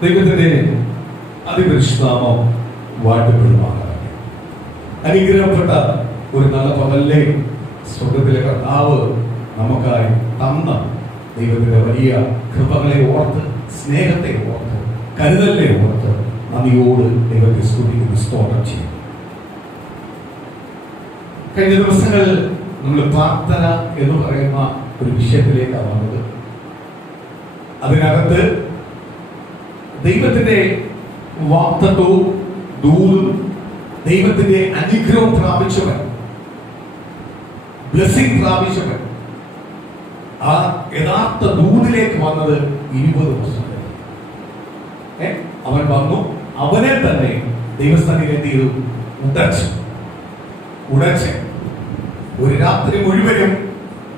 ദൈവത്തിന്റെ അതിപരിശുദ്ധനാമം വാഴ്ത്തപ്പെടുമാറാകട്ടെ. അനുഗ്രഹപ്പെട്ട ഒരു നല്ല പകലിലെ സ്വർഗത്തിലെ കർത്താവ് നമുക്കായി തന്ന ദൈവത്തിന്റെ വലിയ കൃപകളെ ഓർത്ത്, സ്നേഹത്തെ ഓർത്ത്, കരുതലിനെ ഓർത്ത് നന്ദിയോട് ദൈവത്തെ സ്തുതിക്കുന്നു, സ്തോത്രം ചെയ്യുന്നു. കഴിഞ്ഞ ദിവസങ്ങളിൽ നമ്മൾ പ്രാർത്ഥന എന്ന് പറയുന്ന ഒരു വിഷയത്തിലേക്കാണ് വന്നത്. അതിനകത്ത് ദൈവത്തിന്റെ വാഗ്ദത്തവും ദൂതും ദൈവത്തിന്റെ അനുഗ്രഹം പ്രാപിച്ചവൻ, ബ്ലെസ്സിംഗ് പ്രാപിച്ചവൻ ആ യഥാർത്ഥ ദൂതിലേക്ക് വന്നത് 20 വർഷം. അവൻ വന്നു, അവനെ തന്നെ ദൈവസ്ഥാനിൽ എന്ത് ചെയ്തു? ഉടച്ച് ഒരു രാത്രി മുഴുവനും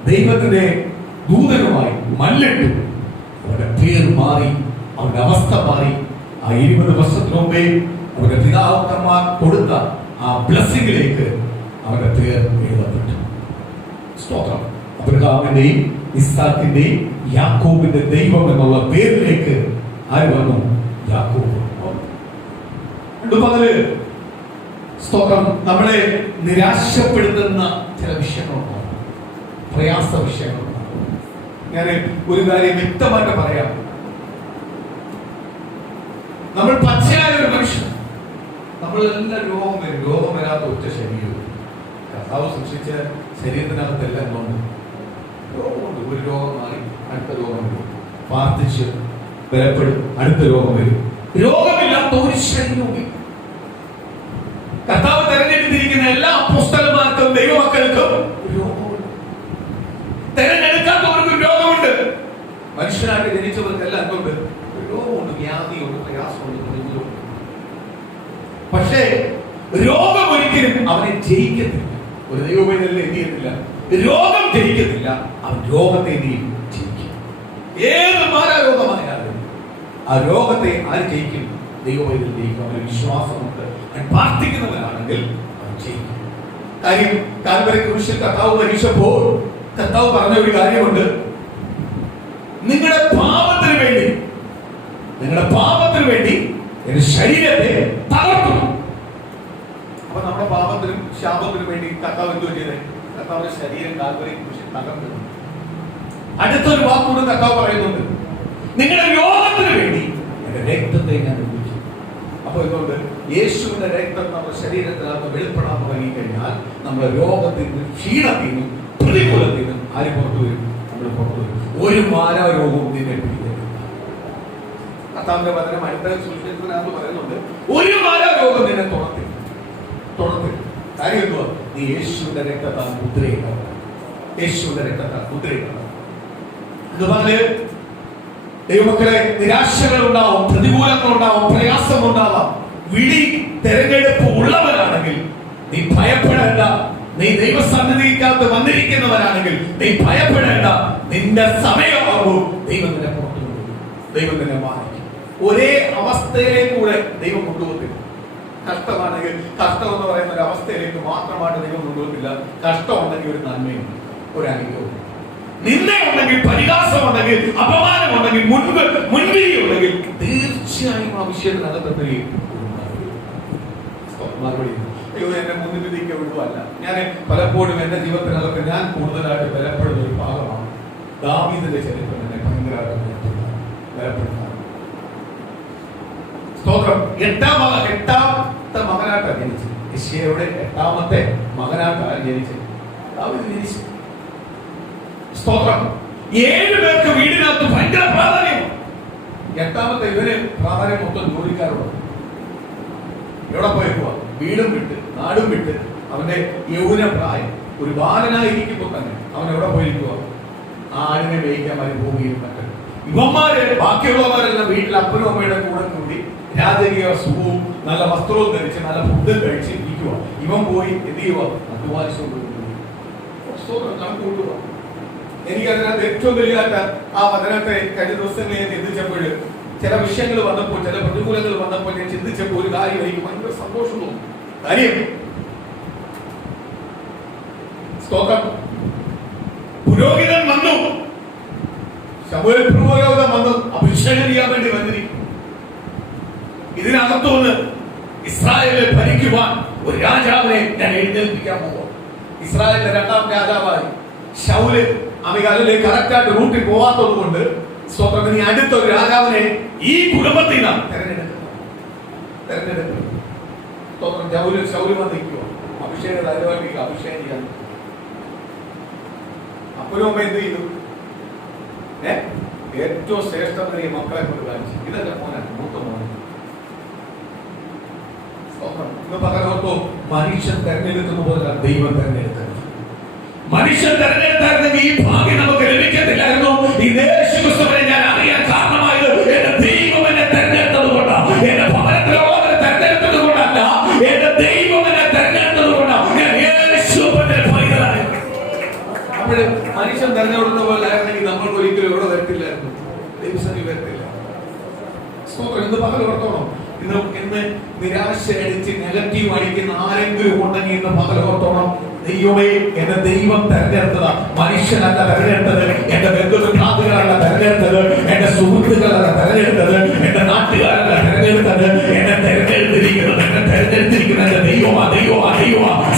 ദൈവത്തിന്റെ ദൂതനുമായി മല്ലിട്ടു. അവരുടെ പേര് മാറി, അവരുടെ അവസ്ഥ മാറി. ആ 20 വർഷത്തിന് മുമ്പേ അവരുടെ പിതാക്കന്മാർ കൊടുത്ത ആ ബ്ലെസ്സിംഗിലേക്ക് അവരുടെ പേർ എഴുതപ്പെട്ടു. സ്തോത്രം. അബ്രഹാമിന്റെയും ഇസ്ഹാക്കിന്റെയും യാക്കോബിന്റെ ദൈവം എന്നുള്ള പേരിലേക്ക് ആര് വന്നു? യാക്കോബ്. സ്തോത്രം. നമ്മളെ നിരാശപ്പെടുത്തുന്ന ചില വിഷയങ്ങളുണ്ടാകും, പ്രയാസ വിഷയങ്ങളുണ്ടാകും. ഞാൻ ഒരു കാര്യം വ്യക്തമായിട്ട് പറയാം. നമ്മൾ പച്ചയായ ഒരു മനുഷ്യൻ, നമ്മളെല്ലാം രോഗം വരും. രോഗം വരാത്ത ഒറ്റ ശരീരം കർത്താവ് സൃഷ്ടിച്ച ശരീരത്തിനകത്തെല്ലാം കൊണ്ട് രോഗമുണ്ട്. ഒരു രോഗം മാറി അടുത്ത രോഗം വരും, പ്രാർത്ഥിച്ച് ബലപ്പെടും, അടുത്ത രോഗം വരും. രോഗമില്ലാത്ത ഒരു ശരീരവും കർത്താവ് തെരഞ്ഞെടുത്തിരിക്കുന്ന എല്ലാ അപ്പോസ്തലന്മാർക്കും ദൈവമക്കൾക്കും രോഗമുണ്ട്. തെരഞ്ഞെടുക്കാത്തവർക്കും രോഗമുണ്ട്. മനുഷ്യനായിട്ട് ജനിച്ചവർക്കെല്ലാം എന്തുണ്ട്? രോഗമുണ്ട്, വ്യാധിയുണ്ട്, പ്രയാസമുണ്ട്. പക്ഷേ രോഗം ഒരിക്കലും അവനെ ജയിക്കത്തില്ല. ഒരു ദൈവവേദന എന്ത് ചെയ്യത്തില്ല? രോഗം ജയിക്കത്തില്ല. അവൻ രോഗത്തെ ജയിക്കും. ഏത് മാരാരോഗമായാലും ആ രോഗത്തെ ആര് ജയിക്കും? ദൈവവേദന ജയിക്കും. അവന് വിശ്വാസമുണ്ട്. അവൻ പ്രാർത്ഥിക്കുന്നവനാണെങ്കിൽ അവൻ ജയിക്കും. കാര്യം കാൽവരി ക്രൂശിൽ കർത്താവ് മരിച്ചപ്പോൾ കർത്താവ് പറഞ്ഞ ഒരു കാര്യമുണ്ട്. നിങ്ങളുടെ പാപത്തിന് വേണ്ടി എന്റെ ശരീരത്തെ തകർക്കുന്നു. അപ്പൊ നമ്മുടെ പാപത്തിനും ശാപത്തിനും വേണ്ടി കർത്താവ് എന്തോ ചെയ്തേ? കർത്താവിന്റെ ശരീരം കാൽവരി ക്രൂശിൽ തകർക്കുന്നു. അടുത്തൊരു വാക്കുകൂടെ കർത്താവ് പറയുന്നുണ്ട്. നിങ്ങളുടെ രോഗത്തിന് വേണ്ടി എന്റെ രക്തത്തെ ഞാൻ ഉപയോഗിച്ചു. അപ്പൊ എന്തുകൊണ്ട്? യേശുവിന്റെ രക്തം നമ്മുടെ ശരീരത്തിനകത്ത് വെളിപ്പെടാൻ തുടങ്ങിക്കഴിഞ്ഞാൽ നമ്മുടെ രോഗത്തിൽ നിന്നും, ക്ഷീണത്തിൽ നിന്നും, പ്രതികൂലത്തിൽ നിന്നും ആര് പുറത്തു വരും? നമ്മൾ പുറത്തു വരും. ഒരു മാരാരോഗവും നിന്നെ പിടിക്കരുത്. കർത്താവിന്റെ വചനം അടുത്ത സുവിശേഷത്തിനകത്ത് പറയുന്നുണ്ട്, ഒരു മാരാരോഗം നിന്നെ തുറത്തി. കാര്യം എന്തുവാ? നീ യേശുവിന്റെ രക്തത്താൽ മുദ്രയിട്ടവരാണ്. യേശുവിന്റെ രക്തത്താൽ മുദ്രയിട്ടവരാണ്. അതുപോലെ ദൈവമക്കളെ, നിരാശകൾ ഉണ്ടാവും, പ്രതികൂലങ്ങൾ ഉണ്ടാവും, പ്രയാസം ഉണ്ടാവാം. വിളി തെരഞ്ഞെടുപ്പ് ഉള്ളവരാണെങ്കിൽ നീ ഭയപ്പെടേണ്ട. നീ ദൈവസന്നിധിക്കകത്ത് വന്നിരിക്കുന്നവരാണെങ്കിൽ നീ ഭയപ്പെടേണ്ട. നിന്റെ സമയമാകുമ്പോൾ ദൈവം നിന്നെ പുറത്തു കൊണ്ടുപോകും. ദൈവം നിന്നെ മാനിക്കും. ഒരേ അവസ്ഥയിലേക്കൂടെ ദൈവം കൊണ്ടുപോകത്തില്ല. കഷ്ടമാണെങ്കിൽ കഷ്ടം എന്ന് പറയുന്ന ഒരു അവസ്ഥയിലേക്ക് മാത്രമായിട്ട് ദൈവം കൊണ്ടുപോകത്തില്ല. കഷ്ടം ഉണ്ടെങ്കിൽ ഒരു നന്മയുണ്ട്, ഒരു അനുഗ്രഹം. നിന്ദയുണ്ടെങ്കിൽ, പരിഹാസമുണ്ടെങ്കിൽ, അപമാനമുണ്ടെങ്കിൽ, മുൻവിധി ഉണ്ടെങ്കിൽ തീർച്ചയായും ആ വിഷയത്തിനകത്ത് മറുപടി. അയ്യോ, എന്റെ മുൻവിധിക്ക് ഒഴിവല്ല. ഞാൻ പലപ്പോഴും എന്റെ ജീവിതത്തിനകത്ത് ഞാൻ കൂടുതലായിട്ട് ബലപ്പെടുന്ന ഒരു ഭാഗമാണ് ദാവീദിന്റെ ചരിത്രം. എന്നെ ഭയങ്കരമായിട്ട് ബലപ്പെടുത്താറ്. സ്തോത്രം. എട്ടാമത്തെ മകനായിട്ടാണ് ജനിച്ചത്. യെശയ്യായുടെ 8ാമത്തെ മകനായിട്ടാണ് ജനിച്ചത്. ദാവീദ് ജനിച്ചു. സ്തോത്രം. 7 പേർക്ക് വീടിനകത്ത് ഭയങ്കര പ്രാധാന്യം. 8ാമത്തെ ഇവന് പ്രാധാന്യം മൊത്തം ജോലിക്കാരോട്. എവിടെ പോയേക്കുക? വീടും വിട്ട്, നാടും വിട്ട്, അവന്റെ യൗവന പ്രായം, ഒരു ബാലനായിരിക്കുമ്പോൾ തന്നെ അവൻ എവിടെ പോയിരിക്കുക? ആടിനെ മേയ്ക്കാൻ മരുഭൂമിയിൽ മറ്റും. ഇവന്മാര് ബാക്കിയുള്ളവരെല്ലാം വീട്ടിൽ അപ്പനും അമ്മയുടെ കൂടെ കൂടി രാജകീയ സുഖവും നല്ല വസ്ത്രവും ധരിച്ച് നല്ല ഫുഡും കഴിച്ച് ഇരിക്കുക. ഇവൻ പോയി എന്ത് ചെയ്യുക? അധ്വാനിച്ചുകൊണ്ട് കൂട്ടുക. എനിക്ക് അതിനകത്ത് ഏറ്റവും വലിയ ആ വചനത്തെ കഴിഞ്ഞ ദിവസങ്ങളിൽ ഞാൻ ചിന്തിച്ചപ്പോൾ, ചില വിഷയങ്ങൾ വന്നപ്പോൾ, ചില പ്രതികൂലങ്ങൾ വന്നപ്പോൾ ഞാൻ ചിന്തിച്ചപ്പോൾ ഒരു കാര്യം എനിക്ക് ഭയങ്കര സന്തോഷം തോന്നും. കാര്യം സ്തോത്രം. പുരോഹിതൻ വന്നു, ശമൂവേൽ പ്രവാചകൻ വന്ന് അഭിഷേകം ചെയ്യാൻ വേണ്ടി വന്നിരിക്കും. ഇതിനകത്തുനിന്ന് ഇസ്രായേലിനെ ഭരിക്കുവാൻ ഒരു രാജാവിനെ ഞാൻ എഴുന്നേൽപ്പിക്കാൻ പോകും. ഇസ്രായേലിന്റെ രണ്ടാം രാജാവായി ശൗല് അമികാലിലേക്ക് കറക്റ്റായിട്ട് റൂട്ടിൽ പോവാത്തത് കൊണ്ട് സ്വന്തം ഇനി അടുത്തൊരു രാജാവിനെ ഈ കുടുംബത്തിൽ നിന്നാണ് തെരഞ്ഞെടുക്കുന്നത്. ശൗല് വന്നിരിക്കുക അഭിഷേകം രാജാവായിട്ട് അഭിഷേകം ചെയ്യാൻ. അപ്പനും അമ്മ എന്ത് ചെയ്തു? ഏറ്റവും ശ്രേഷ്ഠമായ മക്കളെ കൊണ്ട് കാണിച്ചു. ഇതെന്റെ മോനാണ്, മൂത്ത മോനെ. പകർത്തോ മനുഷ്യൻ തെരഞ്ഞെടുക്കുന്ന പോലെ ദൈവം തെരഞ്ഞെടുക്കുന്നത്. മനുഷ്യൻ തെരഞ്ഞെടുത്തായിരുന്നെങ്കിൽ ഈ ഭാഗ്യം നമുക്ക് ലഭിക്കത്തില്ലായിരുന്നു. ഈ യേശുക്രിസ്തുവിനെ ഞാൻ അറിയാൻ കാരണമായത് എന്റെ ദൈവം എന്നെ തെരഞ്ഞെടുത്തത് കൊണ്ടാണ്. എന്റെ ഭവനത്തിലുള്ളവരെ തെരഞ്ഞെടുത്തത് കൊണ്ടല്ല, എന്റെ ദൈവം എന്നെ തെരഞ്ഞെടുത്തത് കൊണ്ടാണ് ഞാൻ യേശുവിന്റെ പൈതലായത്. അപ്പോഴേ മനുഷ്യൻ തെരഞ്ഞെടുക്കുന്ന പോലെ ആയിരുന്നെങ്കിൽ നമ്മൾക്ക് ഒരിക്കലും ഇവിടെ വരത്തില്ലായിരുന്നു, ദൈവസന്നിധി വരത്തില്ല. എന്ത് പകൽ ഓർത്തോണം. ഇന്ന് നിരാശ അടിച്ച് നെഗറ്റീവ് അടിക്കുന്ന ആരെങ്കിലും ഉണ്ടെങ്കിൽ ഇന്ന് പകൽ ഓർത്തോണം, ദൈവമേ എന്റെ ദൈവം തെരഞ്ഞെടുത്തതാ. മനുഷ്യനല്ല തെരഞ്ഞെടുത്തത്, എന്റെ ബന്ധുക്കളല്ല തെരഞ്ഞെടുത്തത്, എന്റെ സുഹൃത്തുക്കളല്ല തെരഞ്ഞെടുത്തത്, എന്റെ നാട്ടുകാരല്ല തെരഞ്ഞെടുത്തത്. എന്നെ തെരഞ്ഞെടുത്തിരിക്കുന്നത് എന്റെ ദൈവമാ.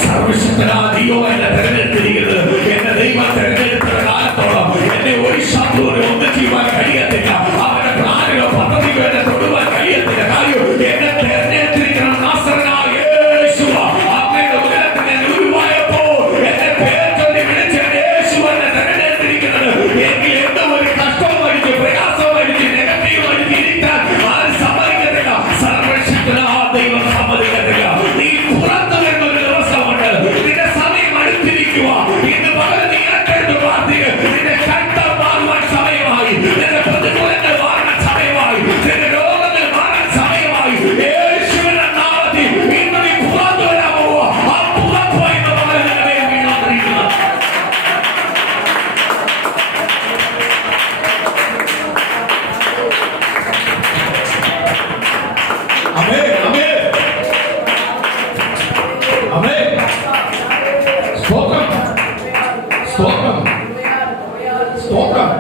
സർവശക്തനാ ദൈവമാ എന്നെ തെരഞ്ഞെടുത്തിരിക്കുന്നത്. എന്റെ ദൈവം തെരഞ്ഞെടുത്ത കാലത്തോളം എന്നെ ഒരു ശത്രുവിനെ ഒന്നും ചെയ്യുവാൻ കഴിയത്തില്ല. അവരുടെ പ്ലാനുകളോ പദ്ധതികളോ എന്നെ തൊടുവാൻ കഴിയത്തില്ല. കാര്യം എന്നെ തെരഞ്ഞെടുത്തിരിക്കണം. നാസറനായ യേശുവ അങ്ങയുടെ ഉദരത്തിന് ഉരുവായപ്പോൾ എന്നെ പേർ ചൊല്ലി വിളിച്ച യേശുവ എന്നെ തെരഞ്ഞെടുത്തിരിക്കുന്നത്. എങ്കിൽ എന്തോ ഒരു കഷ്ടമായിട്ട് പ്രയാസമായിട്ട് നെഗറ്റീവായിട്ട് ഇരിക്കാൻ ആരും സമ്മതിക്കത്തില്ല. സർവശക്തനാ ദൈവം സമ്മതിക്കത്തില്ല. നീ പുറത്തു വരുന്ന ഒരു ദിവസമുണ്ട്. നിന്റെ സമയം അടുത്തിരിക്കുക. ഇന്ന് പകരം നീ ഏറ്റെടുത്ത് പ്രാർത്ഥിക്കുക. നിന്റെ കഷ്ടം മാറുവാൻ സമയമായി, നിന്റെ പ്രതികൂലങ്ങൾ മാറാൻ സമയമായി, നിന്റെ രോഗങ്ങൾ മാറാൻ സമയമായി. യേശുവിന്റെ നാമത്തിൽ ഇന്ന് നീ പുറത്തു വരാൻ പോവുക. ആ പുറത്തു വരുന്ന പകരം നിന്റെ മേൽ വീണോണ്ടിരിക്കുന്നത്. ആമേൻ, ആമേൻ, ആമേൻ. സ്തോത്രം, സ്തോത്രം, സ്തോത്രം,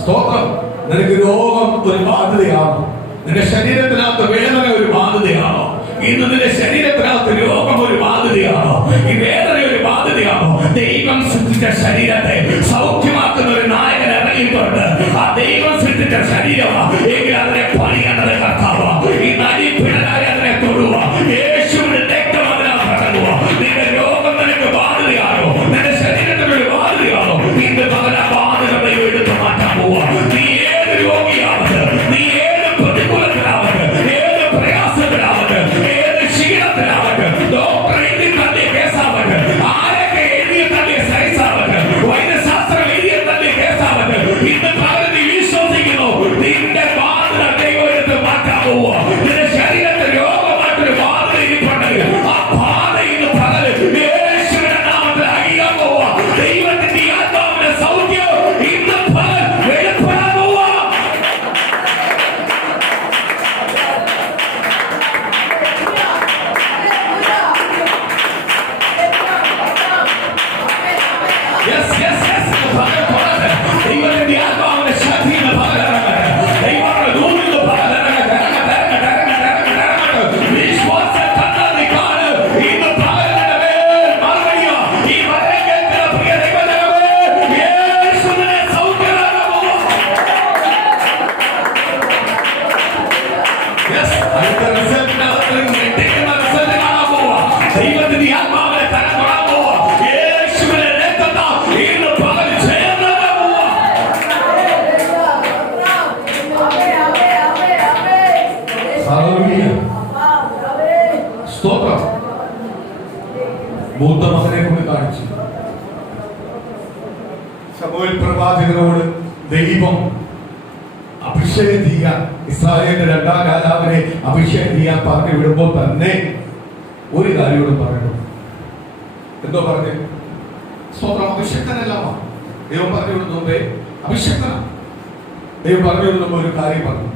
സ്തോത്രം. നിനക്ക് രോഗം ഒരു ബാധ്യതയാണോ? നിന്റെ ശരീരത്തിനകത്ത് വേദന ഒരു ബാധ്യതയാണോ? ഇന്ന് നിന്റെ ശരീരത്തിനകത്ത് രോഗം ഒരു ബാധ്യതയാണോ? ഈ വേദന ഒരു ബാധ്യതയാണോ? ദൈവം സൃഷ്ടിച്ച ശരീരത്തെ സൗഖ്യമാക്കുന്ന ഒരു നായകൻ ഇറങ്ങിയിട്ടുണ്ട്. ആ ദൈവം സൃഷ്ടിച്ച ശരീരമാണ് എങ്കിൽ അതിനെ പണിയേണ്ടത് കർത്താവാ. ഈ നടിപ്പിണരായി അതിനെ തൊടുക. യേശുവിന്റെ രക്തം അതിനകത്ത് ഇറങ്ങുക. നിന്റെ രോഗം നിനക്ക് ബാധ്യതയാണോ? നിന്റെ ശരീരത്തിനൊരു ബാധ്യതയാണോ? ഇന്ന് പകരം ബാധ്യത ദൈവം എടുത്തു മാറ്റാൻ പോവുക. നീ ഏത് രോഗിയാവട്ടെ, നീ ഏത് പ്രതികൂലത്തിലാവട്ടെ, ഏത് പ്രയാസത്തിലാവട്ടെ, ഏത് ക്ഷീണത്തിലാവട്ടെ, ഡോക്ടർ എഴുതി തള്ളിയ കേസാവട്ടെ, ആരൊക്കെ എഴുതിയ തള്ളിയ സൈസാവട്ടെ, വൈദ്യശാസ്ത്രം എഴുതിയ തള്ളിയ കേസാവട്ടെ, ഇന്ന് പകരം നീ വിശ്വസിക്കുന്നു നിന്റെ ബാധ്യത ദൈവം എടുത്ത് മാറ്റാൻ പോവുക. നിന്റെ ശരീരത്തിൽ രോഗമായിട്ടൊരു ബാധ്യത ഇരിപ്പുണ്ടെങ്കിൽ ആ ബാധ ഇന്ന് പകരം യേശുവിന്റെ നാമത്തിൽ അഴിയാൻ പോവുക. ദൈവത്തിന്റെ ആത്മാവിന്റെ സൗഖ്യം ഇന്ന് പകരം വെളിപ്പെടാൻ പോവുക. Yes, yes, yes. ദൈവത്തിന്റെ ആത്മാവിന്റെ ശക്തി ഇന്ന് പകരം ഇറങ്ങട്ടെ. ദൈവത്തിന്റെ ദൂതൻ ഇന്ന് പകരം ഇറങ്ങട്ടെ. വിശ്വാസം കണ്ടാൽ നീ കാണും. ഇന്ന് പകരം നിന്റെ മേൽ മറുപടിയോ ഈ വചനം കേൾക്കുന്ന പ്രിയ ദൈവജനമേ, യേശു നിന്നെ സൗഖ്യമാക്കാൻ പോവുക. Yes, അടുത്ത റിസൾട്ടിനകത്ത് ഞെട്ടിക്കുന്ന റിസൾട്ട് കാണാൻ പോവുക. ദൈവത്തിന്റെ ആത്മാവിനെ തരം തൊടാൻ പോവുക. യേശുവിന്റെ രക്തത്താൽ ഇന്ന് പകരം ജയം നൽകാൻ പോവുക. ഹല്ലേലൂയ. സ്തോത്രം. മൂത്ത മകനെ കൊണ്ട് കാണിച്ചു. ശമൂവേൽ പ്രവാചകനോട് ദൈവം അഭിഷേകം ചെയ്യാൻ, ഇസ്രായേലിന്റെ രണ്ടാം രാജാവിനെ അഭിഷേകം ചെയ്യാൻ പറഞ്ഞു വിടുമ്പോൾ തന്നെ ഒരു കാര്യോട് പറയണം. എന്തോ പറഞ്ഞു? സ്തോത്രം. അഭിഷക്തനല്ല. ദൈവം പറഞ്ഞു വിടുന്നുമ്പേ അഭിഷക്തനാണ്. ദൈവം പറഞ്ഞു വിടുമ്പോ ഒരു കാര്യം പറഞ്ഞു.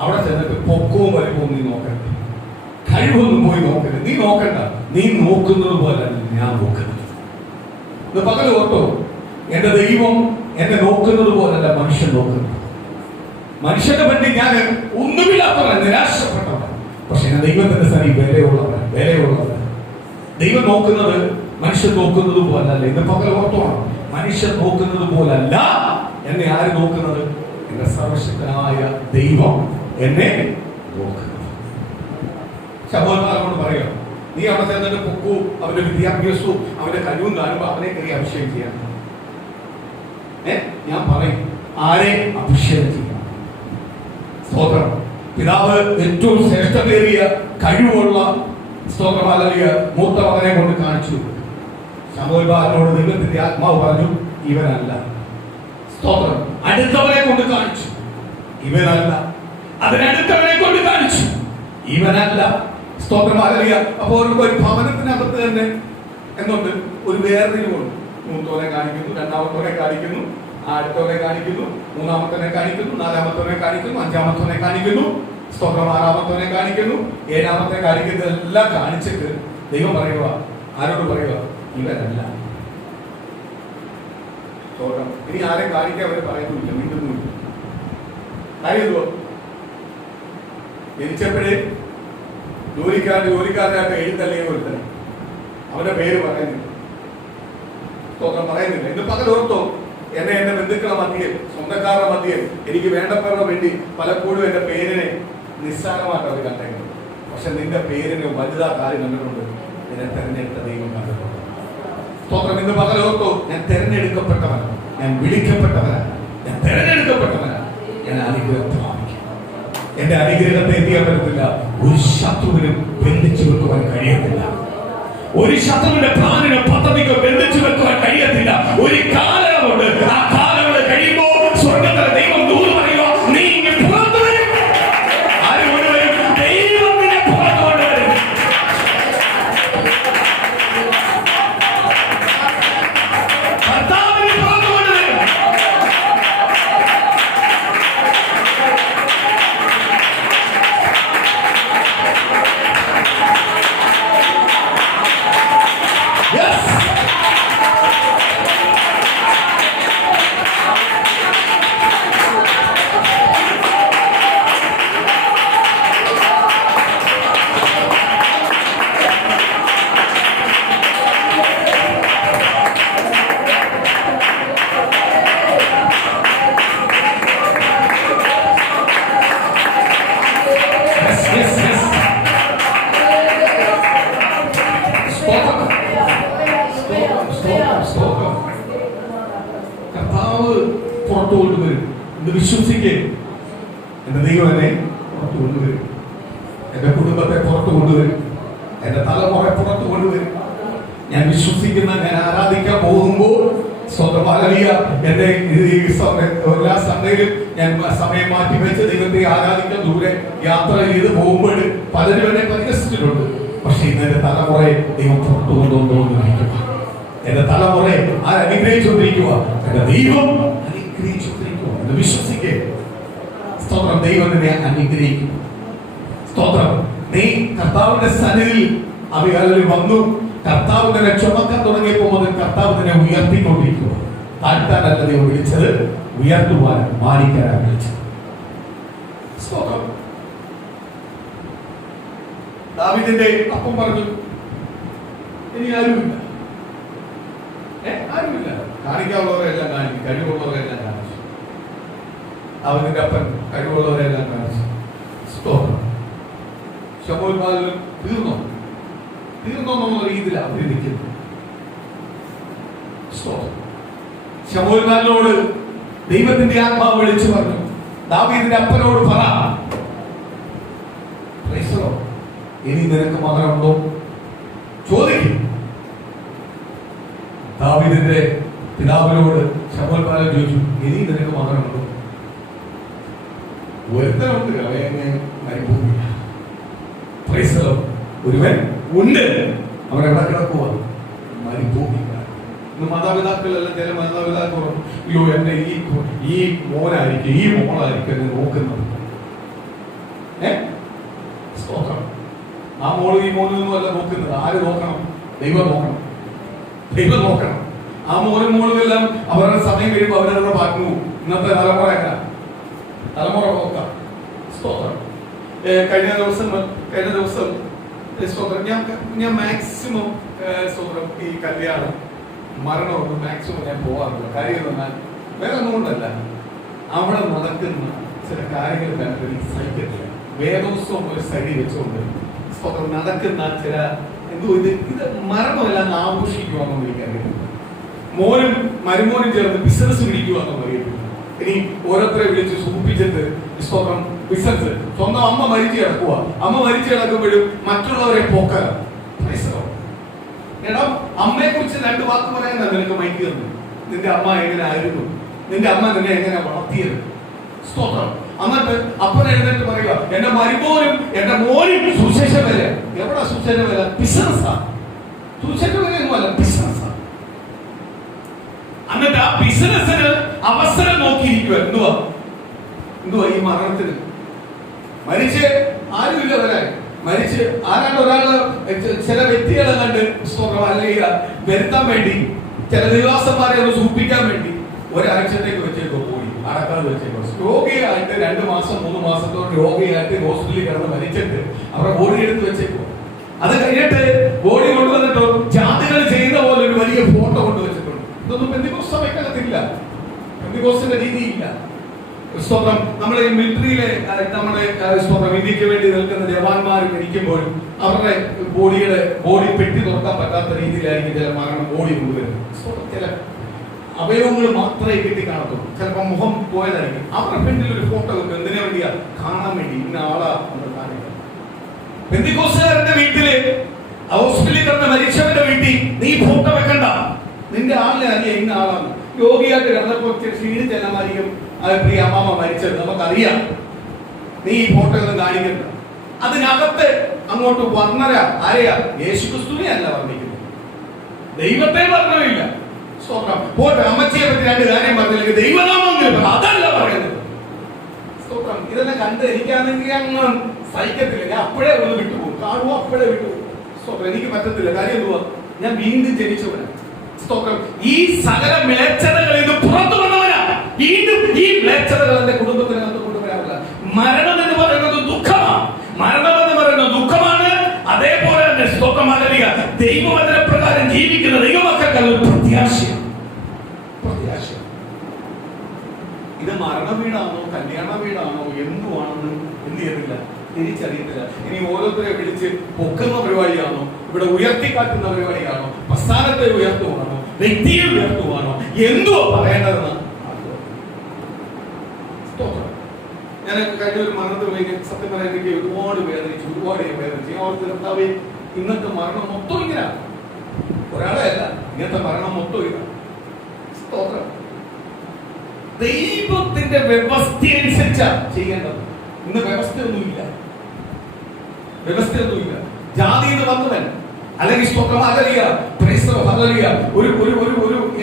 അവിടെ ചെന്നിട്ട് പൊക്കവും വലിപ്പവും നീ നോക്കണ്ട, കഴിവൊന്നും പോയി നോക്കരുത്. നീ നോക്കണ്ട, നീ നോക്കുന്നത് പോലെയാണ് ഞാൻ നോക്കുന്നത്. ഇത് പകൽ ഓർത്തോ, എന്റെ ദൈവം എന്നെ നോക്കുന്നത് പോലല്ല മനുഷ്യൻ മനുഷ്യൻ നോക്കുന്നത്. മനുഷ്യന്റെ മുന്നിൽ ഞാൻ ഒന്നുമില്ലാത്തവൻ, നിരാശപ്പെട്ടവൻ. പക്ഷെ ഞാൻ ദൈവത്തിന്റെ സരി വിലയുള്ളവൻ. ദൈവം നോക്കുന്നത് മനുഷ്യൻ നോക്കുന്നത് പോലല്ല. ഇന്ന് പകൽ ഓർത്തോണം, മനുഷ്യൻ നോക്കുന്നത് പോലല്ല എന്നെ ആര് നോക്കുന്നത്? എന്റെ സർവശക്തനായ ദൈവം എന്നെ നോക്കുന്നത്. ശമൂവേലിനോട് പറയാം, നീ അവിടെ ചെന്നിട്ട് പൊക്കവും അവന്റെ വിദ്യാഭ്യാസവും അവന്റെ കഴിവും കാണുമ്പോൾ അവനെ കയറി അഭിഷേകം ചെയ്യാൻ. ഞാൻ പറയും, ആരെ അഭിഷേകം ചെയ്യണം? സ്തോത്രം. പിതാവ് ഏറ്റവും ശ്രേഷ്ഠതയേറിയ കഴിവുള്ള സ്തോത്രമാലിയ മൂത്ത മകനെ കൊണ്ട് കാണിച്ചു. ശമൂവേലിനോട് ദൈവത്തിന്റെ ആത്മാവ് പറഞ്ഞു, ഇവനല്ല. സ്തോത്രം. അടുത്തവനെ കൊണ്ട് കാണിച്ചു, ഇവനല്ല. അതിനടുത്തവനെ കൊണ്ട് കാണിച്ചു, ഇവനല്ല. സ്തോത്രമാലിയ. അപ്പോൾ ഒരു ഭവനത്തിനകത്ത് തന്നെ എന്നുണ്ട് ഒരു വേർതിരിവുണ്ട്. മൂത്തവനെ കാണിക്കുന്നു, രണ്ടാമത്തവനെ കാണിക്കുന്നു, അടുത്തവനെ കാണിക്കുന്നു, മൂന്നാമത്തവനെ കാണിക്കുന്നു, നാലാമത്തവനെ കാണിക്കുന്നു, അഞ്ചാമത്തവനെ കാണിക്കുന്നു, സ്തോത്രം, ആറാമത്തവനെ കാണിക്കുന്നു, ഏഴാമത്തെ കാണിക്കുന്നതെല്ലാം കാണിച്ചിട്ട് ദൈവം പറയുക, ആരോട് പറയുക? ഇവരല്ല. സ്തോത്രം. ഇനി ആരെ കാണിക്കാൻ അവർ പറയുന്നില്ല, മിണ്ടുന്നില്ല. കാര്യം ജനിച്ചപ്പോഴേ ജോലിക്കാരനായിട്ട് എഴുത്തല്ലേ ഒരുത്തനെ, അവന്റെ പേര് പറയുന്നില്ല. സ്തോത്രം, പറയുന്നില്ല. ഇന്ന് പകൽ ഓർത്തോ, എന്റെ ബന്ധുക്കളെ മധ്യേ, സ്വന്തക്കാരുടെ മധ്യേ എനിക്ക് വേണ്ടപ്പെട്ടവരുടെ വേണ്ടി പലപ്പോഴും എന്റെ പേരിനെ നിസ്സാരമായിട്ട് അവർ കണ്ടേക്കുന്നത്. പക്ഷെ നിന്റെ പേരിന് വലുതാ കാര്യം കണ്ടിട്ടുണ്ട്. എന്നെ തെരഞ്ഞെടുത്ത ദൈവം കണ്ടിട്ടുണ്ട്. സ്തോത്രം. ഇന്ന് പകൽ ഓർത്തോ, ഞാൻ തെരഞ്ഞെടുക്കപ്പെട്ടവനാണ്, ഞാൻ വിളിക്കപ്പെട്ടവനാണ്, ഞാൻ തെരഞ്ഞെടുക്കപ്പെട്ടവനാണ്. ഞാൻ അനുഗ്രഹം പ്രാപിക്കും. എന്റെ അനുഗ്രഹത്തെ എന്ത് ചെയ്യാൻ പറ്റത്തില്ല? ഒരു ശത്രുവിനും ബന്ധിച്ചു വെക്കുവാൻ കഴിയത്തില്ല. ഒരു ശത്രുവിന്റെ പ്ലാനിനോ പദ്ധതിക്കോ ബന്ധിച്ചു വെക്കുവാൻ കഴിയത്തില്ല. ഒരു കാലമുണ്ട്, ആ കാലങ്ങൾ കഴിയുമ്പോൾ സ്വർഗ്ഗത്തിലെ ദൈവം ദൂത് പറയുക, നീ ഇങ്ങനെ പുറത്തു വരും. ആര് കൊണ്ടുവരും? ദൈവത്തിനെ പുറത്തു കൊണ്ടുവരും. കർത്താവിനെ പുറത്തു കൊണ്ടുവരും. കർത്താവ് പുറത്തു കൊണ്ടുവരും. ഇത് വിശ്വസിക്കേ, എന്റെ ദൈവം എന്നെ പുറത്തു കൊണ്ടുവരും. എന്റെ കുടുംബത്തെ പുറത്തു കൊണ്ടുവരും. എന്റെ തലമുറ പുറത്തു കൊണ്ടുവരും. ഞാൻ വിശ്വസിക്കുന്ന, ഞാൻ ആരാധിക്കാൻ പോകുമ്പോൾ സ്വന്തമാലിയ എന്റെ എല്ലാ സൺഡേയിലും ഞാൻ സമയം മാറ്റി വെച്ച് ദൈവത്തെ ആരാധിക്കാൻ ദൂരെ യാത്ര ചെയ്ത് പോകുമ്പോൾ പലരും എന്നെ പരിഹസിച്ചിട്ടുണ്ട്. പക്ഷെ ഇന്ന് എന്റെ തലമുറയെ ദൈവം പുറത്തു കൊണ്ടുവന്നുകൊണ്ടിരിക്കുക. എന്റെ തലമുറയെ അനുഗ്രഹിച്ചുകൊണ്ടിരിക്കുക. എന്റെ ദൈവം അനുഗ്രഹിച്ചുകൊണ്ടിരിക്കുക എന്ന് വിശ്വസിക്കേ. സ്തോത്രം. ദൈവം നിന്നെ അനുഗ്രഹിക്കും. സ്തോത്രം. നീ കർത്താവിന്റെ സന്നിധിയിൽ അവികാലിൽ വന്നു. കർത്താവ് നിന്നെ ചുമക്കാൻ തുടങ്ങിയപ്പോൾ മുതൽ കർത്താവ് നിന്നെ ഉയർത്തിക്കൊണ്ടിരിക്കുക. താഴ്ത്താനല്ല ദൈവം വിളിച്ചത്, ഉയർത്തുവാൻ, മാനിക്കാനാണ് വിളിച്ചത്. സ്തോത്രം. ദാവീദിന്റെ അപ്പം പറഞ്ഞു, ഇനി ആരുമില്ല, ആരുമില്ല. കാണിക്കാനുള്ളവരെല്ലാം കാണിക്കും, കഴിവുള്ളവരെല്ലാം കാണിച്ചു. അവന്റെ അപ്പൻ കഴിവുള്ളവരെല്ലാം കാണിച്ചു. സ്തോത്രം. ശമൂവേൽ തീർന്നോ എന്നുള്ള രീതിയിൽ അഭിനയിക്കുന്നു. ശമൂവേലിനോട് ദൈവത്തിന്റെ ആത്മാവ് വിളിച്ചു പറഞ്ഞു, ദാവീദിന്റെ അപ്പനോട് പറ, ഇനി നിനക്ക് മകനുണ്ടോ ചോദിക്കും. ദാവീദിന്റെ പിതാവിനോട് ശമൂവേൽ ചോദിച്ചു, ഇനി നിനക്ക് മകനുണ്ടോ? ഒരുത്തനുണ്ട്, അവനെ മരുഭൂമിയില്ല. ഒരുവൻ ഉണ്ട്, അവൻ എവിടെ കിടക്കുക? മരുഭൂമിയില്ല. ഇന്ന് മാതാപിതാക്കളെല്ലാം, ചില മാതാപിതാക്കൾ, അയ്യോ എന്റെ ഈ മോനായിരിക്കും, ഈ മോളായിരിക്കും എന്നെ നോക്കുന്നത്. സ്തോത്രം. ആ മോള് ഈ മോനൊന്നും അല്ല നോക്കുന്നത്. ആര് നോക്കണം? ദൈവം നോക്കണം. ദൈവം നോക്കണം. ആ മോനും മോളും എല്ലാം അവരുടെ സമയം കഴിയുമ്പോൾ അവരവരുടെ പാട്ടിന് പോകും. ഇന്നത്തെ തലമുറ എങ്ങനെ? തലമുറ നോക്കാം. സ്തോത്രം. കഴിഞ്ഞ ദിവസം സ്തോത്രം ഞാൻ മാക്സിമം സ്തോത്രം ഈ കല്യാണം മരണമൊന്നും മാക്സിമം ഞാൻ പോകാറില്ല. കാര്യം എന്ന് പറഞ്ഞാൽ വേറെ ഒന്നുകൊണ്ടല്ല, അവിടെ നടക്കുന്ന ചില കാര്യങ്ങൾ എനിക്ക് സഹിക്കത്തില്ല. വേദോത്സവം ഒരു സൈഡിൽ വെച്ചുകൊണ്ട് സ്തോത്രം നടക്കുന്ന ചില ഇത് മരണമെല്ലാം ആഘോഷിക്കുവാണെന്ന് എനിക്കറിയില്ല. മോനും മരുമോനും ചേർന്ന് ബിസിനസ് പിടിക്കുവാണെന്ന് അറിയത്തില്ല. ഇനി ഓരോരുത്തരെ വിളിച്ച് സൂപ്പിച്ചിട്ട് സ്തോത്രം ബിസിനസ്. സ്വന്തം അമ്മ മരിച്ചു കിടക്കുക. അമ്മ മരിച്ചു കിടക്കുമ്പോഴും മറ്റുള്ളവരെ പോക്കല. എടാ, അമ്മയെ കുറിച്ച് 2 വാക്ക് പറയാൻ നിനക്ക് മൈക്ക് തന്നു. നിന്റെ അമ്മ എങ്ങനെ ആയിരുന്നു, നിന്റെ അമ്മ നിന്നെ എങ്ങനെ വളർത്തിയത്. സ്തോത്രം. എന്നിട്ട് അപ്പൻ എഴുന്നേറ്റ് പറയുക, എന്റെ മരുമോനും എന്റെ മോനും സുശേഷ വില. എവിടെ സുശേഷ വില? ബിസിനസ്സാ. സുശേഷ വിലയൊന്നുമല്ല, ബിസിനസ്സാ. എന്നിട്ട് ആ ബിസിനസ്സിന് അവസരം നോക്കിയിരിക്കുക. എന്തുവാ ഈ മരണത്തിന്? മരിച്ച് ആരുമില്ല വരാൻ. മരിച്ച് ആരാണ്ട് ഒരാള് ചില വ്യക്തികളെ കണ്ട് അല്ലെങ്കിൽ വരുത്താൻ വേണ്ടി, ചില നിവാസന്മാരെ ഒന്ന് സൂപ്പിക്കാൻ വേണ്ടി ഒരാഴ്ചത്തേക്ക് വെച്ചേക്കോ, പോയി അടക്കാതെ വെച്ചേക്കോ. രോഗിയായിട്ട് 2 മാസം 3 മാസത്തോളം രോഗിയായിട്ട് ഹോസ്പിറ്റലിൽ കിടന്ന് മരിച്ചിട്ട് അവരുടെ ബോഡി എടുത്ത് വെച്ചേക്കോ. അത് കഴിഞ്ഞിട്ട് ബോഡി കൊണ്ടുവന്നിട്ടോ ജാതികൾ ചെയ്യുന്ന പോലെ ഒരു വലിയ ഫോട്ടോ കൊണ്ടുവച്ചിട്ടുണ്ട്. ഇതൊന്നും പെന്തിക്കോസ്ത് സഭയ്ക്കകത്തില്ല, പെന്തിക്കോസ്തിന്റെ രീതിയില്ല. സ്തോത്രം. നമ്മുടെ ഈ മിലിറ്ററിയിലെ നമ്മുടെ സ്തോത്രം ഇന്ത്യക്ക് വേണ്ടി നിൽക്കുന്ന ജവാന്മാർ മരിക്കുമ്പോഴും അവരുടെ ബോഡി പെട്ടി തുറക്കാൻ പറ്റാത്ത രീതിയിലായിരിക്കും ചില മരണം ബോഡി കൊണ്ടുവരുന്നത്. ചില അവയവങ്ങൾ മാത്രമേ കെട്ടി കാണത്തുള്ളൂ. ചിലപ്പോൾ മുഖം പോയതായിരിക്കും. അവരുടെ ഫ്രണ്ടിൽ ഒരു ഫോട്ടോ വെക്കും. എന്തിനു വേണ്ടിയാ? കാണാൻ വേണ്ടി, ഇന്ന ആളാ എന്ന് കാണിക്കാം. പെന്തിക്കോസ്തുകാരന്റെ വീട്ടില് ഹോസ്പിറ്റലിൽ കിടന്ന് മരിച്ചവന്റെ വീട്ടിൽ നീ ഫോട്ടോ വെക്കണ്ട. നിന്റെ ആളിനെ അറിയാം ഇന്ന ആളാണ്. രോഗിയായിട്ട് കിടന്നപ്പോൾ ക്ഷീണിച്ചെല്ലാമായിരിക്കും പ്രിയ അമ്മാമ മരിച്ചത്, നമുക്കറിയാം. നീ ഈ ഫോട്ടോ ഒന്നും കാണിക്കണ്ട. അതിനകത്ത് അങ്ങോട്ട് വർണ്ണന ആരെയാ? യേശുക്രിസ്തുവിനെ അല്ല വർണ്ണിക്കുന്നത്, ദൈവത്തെ വർണ്ണമില്ല. സ്തോത്രം. പോട്ടെ, അമ്മച്ചിയെ പറ്റി 2 കാര്യം പറഞ്ഞില്ലെങ്കിൽ ദൈവനാമം അതല്ല പറയുന്നത്. സ്തോത്രം. ഇതെല്ലാം കണ്ട് എനിക്കാണെങ്കിൽ അങ്ങ് സഹിക്കത്തില്ല. ഞാൻ അപ്പോഴേ ഒന്ന് വിട്ടുപോകും. കാണുമോ അപ്പോഴേ വിട്ടുപോകും. സ്തോത്രം. എനിക്ക് പറ്റത്തില്ല. കാര്യം എന്തുവാ? ഞാൻ വീണ്ടും ജനിച്ചവനാ. സ്തോത്രം. ഈ സകല മിളച്ചതകളിൽ നിന്ന് പുറത്തു വന്നവനാ. വീണ്ടും ഈ മിളച്ചതകൾ എന്റെ കുടുംബത്തിനകത്ത് കൊണ്ടുവരാറില്ല. മരണം എന്ന് പറയുന്നത് ദുഃഖമാണ്. മരണം എന്ന് പറയുന്നത് ദുഃഖമാണ്. അതേപോലെ തന്നെ സ്തോത്രം ഹല്ലേലൂയ, ദൈവവചന പ്രകാരം ജീവിക്കുന്ന ദൈവമക്കൾക്ക് ഒരു പ്രത്യാശയാണ്. ഇത് മരണ വീടാണോ കല്യാണ വീടാണോ എന്തുവാണെന്ന് എന്ത് ചെയ്യുന്നില്ല, തിരിച്ചറിയത്തില്ല. ഇനി ഓരോരുത്തരെ വിളിച്ച് പൊക്കുന്ന പരിപാടിയാണോ, ഇവിടെ ഉയർത്തിക്കാട്ടുന്ന പരിപാടിയാണോ, പ്രസ്ഥാനത്തെ ഉയർത്തുവാണോ, വ്യക്തിയെ ഉയർത്തുവാണോ, എന്തുവാ പറയേണ്ടതെന്ന് ഞാൻ കഴിഞ്ഞ ഒരു മരണത്തിന് പോയി. സത്യം പറയാൻ എനിക്ക് ഒരുപാട് വേദനിച്ചു. കർത്താവേ, ഇന്നത്തെ മരണം മൊത്തം ഇങ്ങനെ, ഒരാളെ അല്ല, ഇങ്ങനത്തെ മരണം മൊത്തം ഇല്ല. സ്തോത്രം. ദൈവത്തിന്റെ വ്യവസ്ഥയനുസരിച്ചാ ചെയ്യേണ്ടത്. ഇന്ന് വ്യവസ്ഥയൊന്നുമില്ല. ജാതിയിൽ വന്നവൻ അല്ലെങ്കിൽ സ്തോത്രം ഹല്ലേലൂയ, പ്രൈസ് ദി ഹല്ലേലൂയ, ഒരു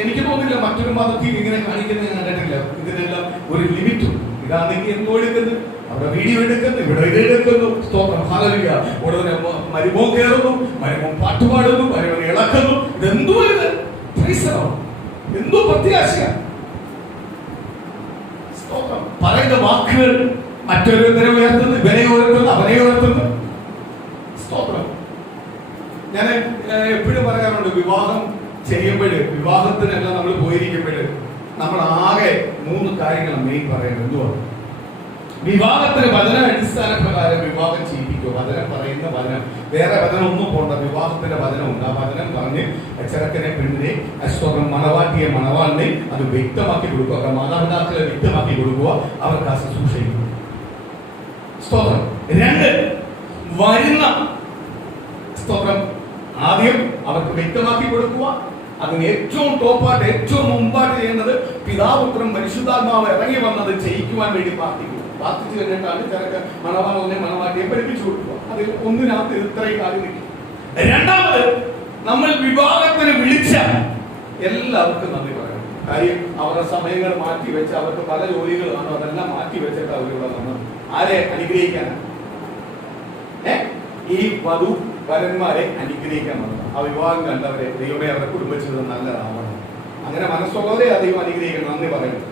എനിക്ക് തോന്നുന്നില്ല മറ്റൊരു മതത്തിൽ ഇങ്ങനെ കാണിക്കുന്നത് ഞാൻ കണ്ടിട്ടില്ല. ഇതിനെല്ലാം ഒരു ലിമിറ്റും. ഇതാണെങ്കിൽ എന്തോ എടുക്കുന്നു, അവിടെ വീഡിയോ എടുക്കുന്നു, ഇവിടെ എടുക്കുന്നു. സ്തോത്രം ഹല്ലേലൂയ. ഉടനെ മരുമോൻ കയറുന്നു, മരുമോൻ പാട്ടുപാടുന്നു, മരുമോൻ ഇളക്കുന്നു. ഇതെന്തോ ഇത് പ്രൈസ് ദി, എന്തോ പ്രത്യാശയാണ്. പറയുന്ന വാക്കുകൾ മറ്റൊരുത്തരെ ഉയർത്തുന്നു, ഇവനെ ഉയർത്തുന്നു, അവനെ ഉയർത്തുന്നു. സ്തോത്രം. ഞാൻ എപ്പോഴും പറയാറുണ്ട്, വിവാഹം ചെയ്യുമ്പോഴ്, വിവാഹത്തിനല്ല നമ്മൾ പോയിരിക്കുമ്പോഴ് നമ്മൾ ആകെ 3 കാര്യങ്ങളാണ് മെയിൻ പറയുന്നത്. എന്തുവാണ്? വിവാഹത്തിന് വചന അടിസ്ഥാന പ്രകാരം വിവാഹം ചെയ്യിപ്പിക്കുക. വചനം പറയുന്ന വചനം, വേറെ വചനം ഒന്നും പോണ്ട. വിവാഹത്തിന്റെ വചനമുണ്ട്. ആ വചനം പറഞ്ഞ് ചെറുക്കനെ പെണ്ണിനെ സ്തോത്രം, മണവാട്ടിയെ മണവാളിനെ അത് വ്യക്തമാക്കി കൊടുക്കുക. അവരുടെ മാതാപിതാക്കളെ വ്യക്തമാക്കി കൊടുക്കുക. അവർക്ക് ആ ശുശ്രൂഷ ചെയ്യും. സ്തോത്രം. 2, വരുന്ന സ്തോത്രം ആദ്യം അവർക്ക് വ്യക്തമാക്കി കൊടുക്കുക. അതിന് ഏറ്റവും ടോപ്പായിട്ട്, ഏറ്റവും മുമ്പായിട്ട് ചെയ്യുന്നത് പിതാപുത്രൻ പരിശുദ്ധാത്മാവ് ഇറങ്ങി വന്നത് ചെയ്യിക്കുവാൻ വേണ്ടി പ്രാർത്ഥിക്കുക. പ്രാർത്ഥിച്ചു കഴിഞ്ഞിട്ടാണ് ചിലക്ക് മണവാളനെ മണവാട്ടിയെ പഠിപ്പിച്ചു കൊടുക്കുക. അതിൽ ഒന്നിനകത്ത് ഇത്രയും കാര്യം നിൽക്കും. 2ാമത്, നമ്മൾ വിവാഹത്തിന് വിളിച്ച എല്ലാവർക്കും നന്ദി പറയണം. കാര്യം അവരുടെ സമയങ്ങൾ മാറ്റി വെച്ച്, അവർക്ക് പല ജോലികളാണോ അതെല്ലാം മാറ്റി വെച്ചിട്ട് അവരിവിടെ വന്നത് ആരെ അനുഗ്രഹിക്കാനാണ്? ഈ വധു വരന്മാരെ അനുഗ്രഹിക്കാൻ വന്നത്. ആ വിവാഹം കണ്ടവരെ ദൈവമേ അവരുടെ കുടുംബജീവിതം നല്ലതാവണം. അങ്ങനെ മനസ്സുള്ളവരെ ദൈവം അനുഗ്രഹിക്കണം, നന്ദി പറയണം.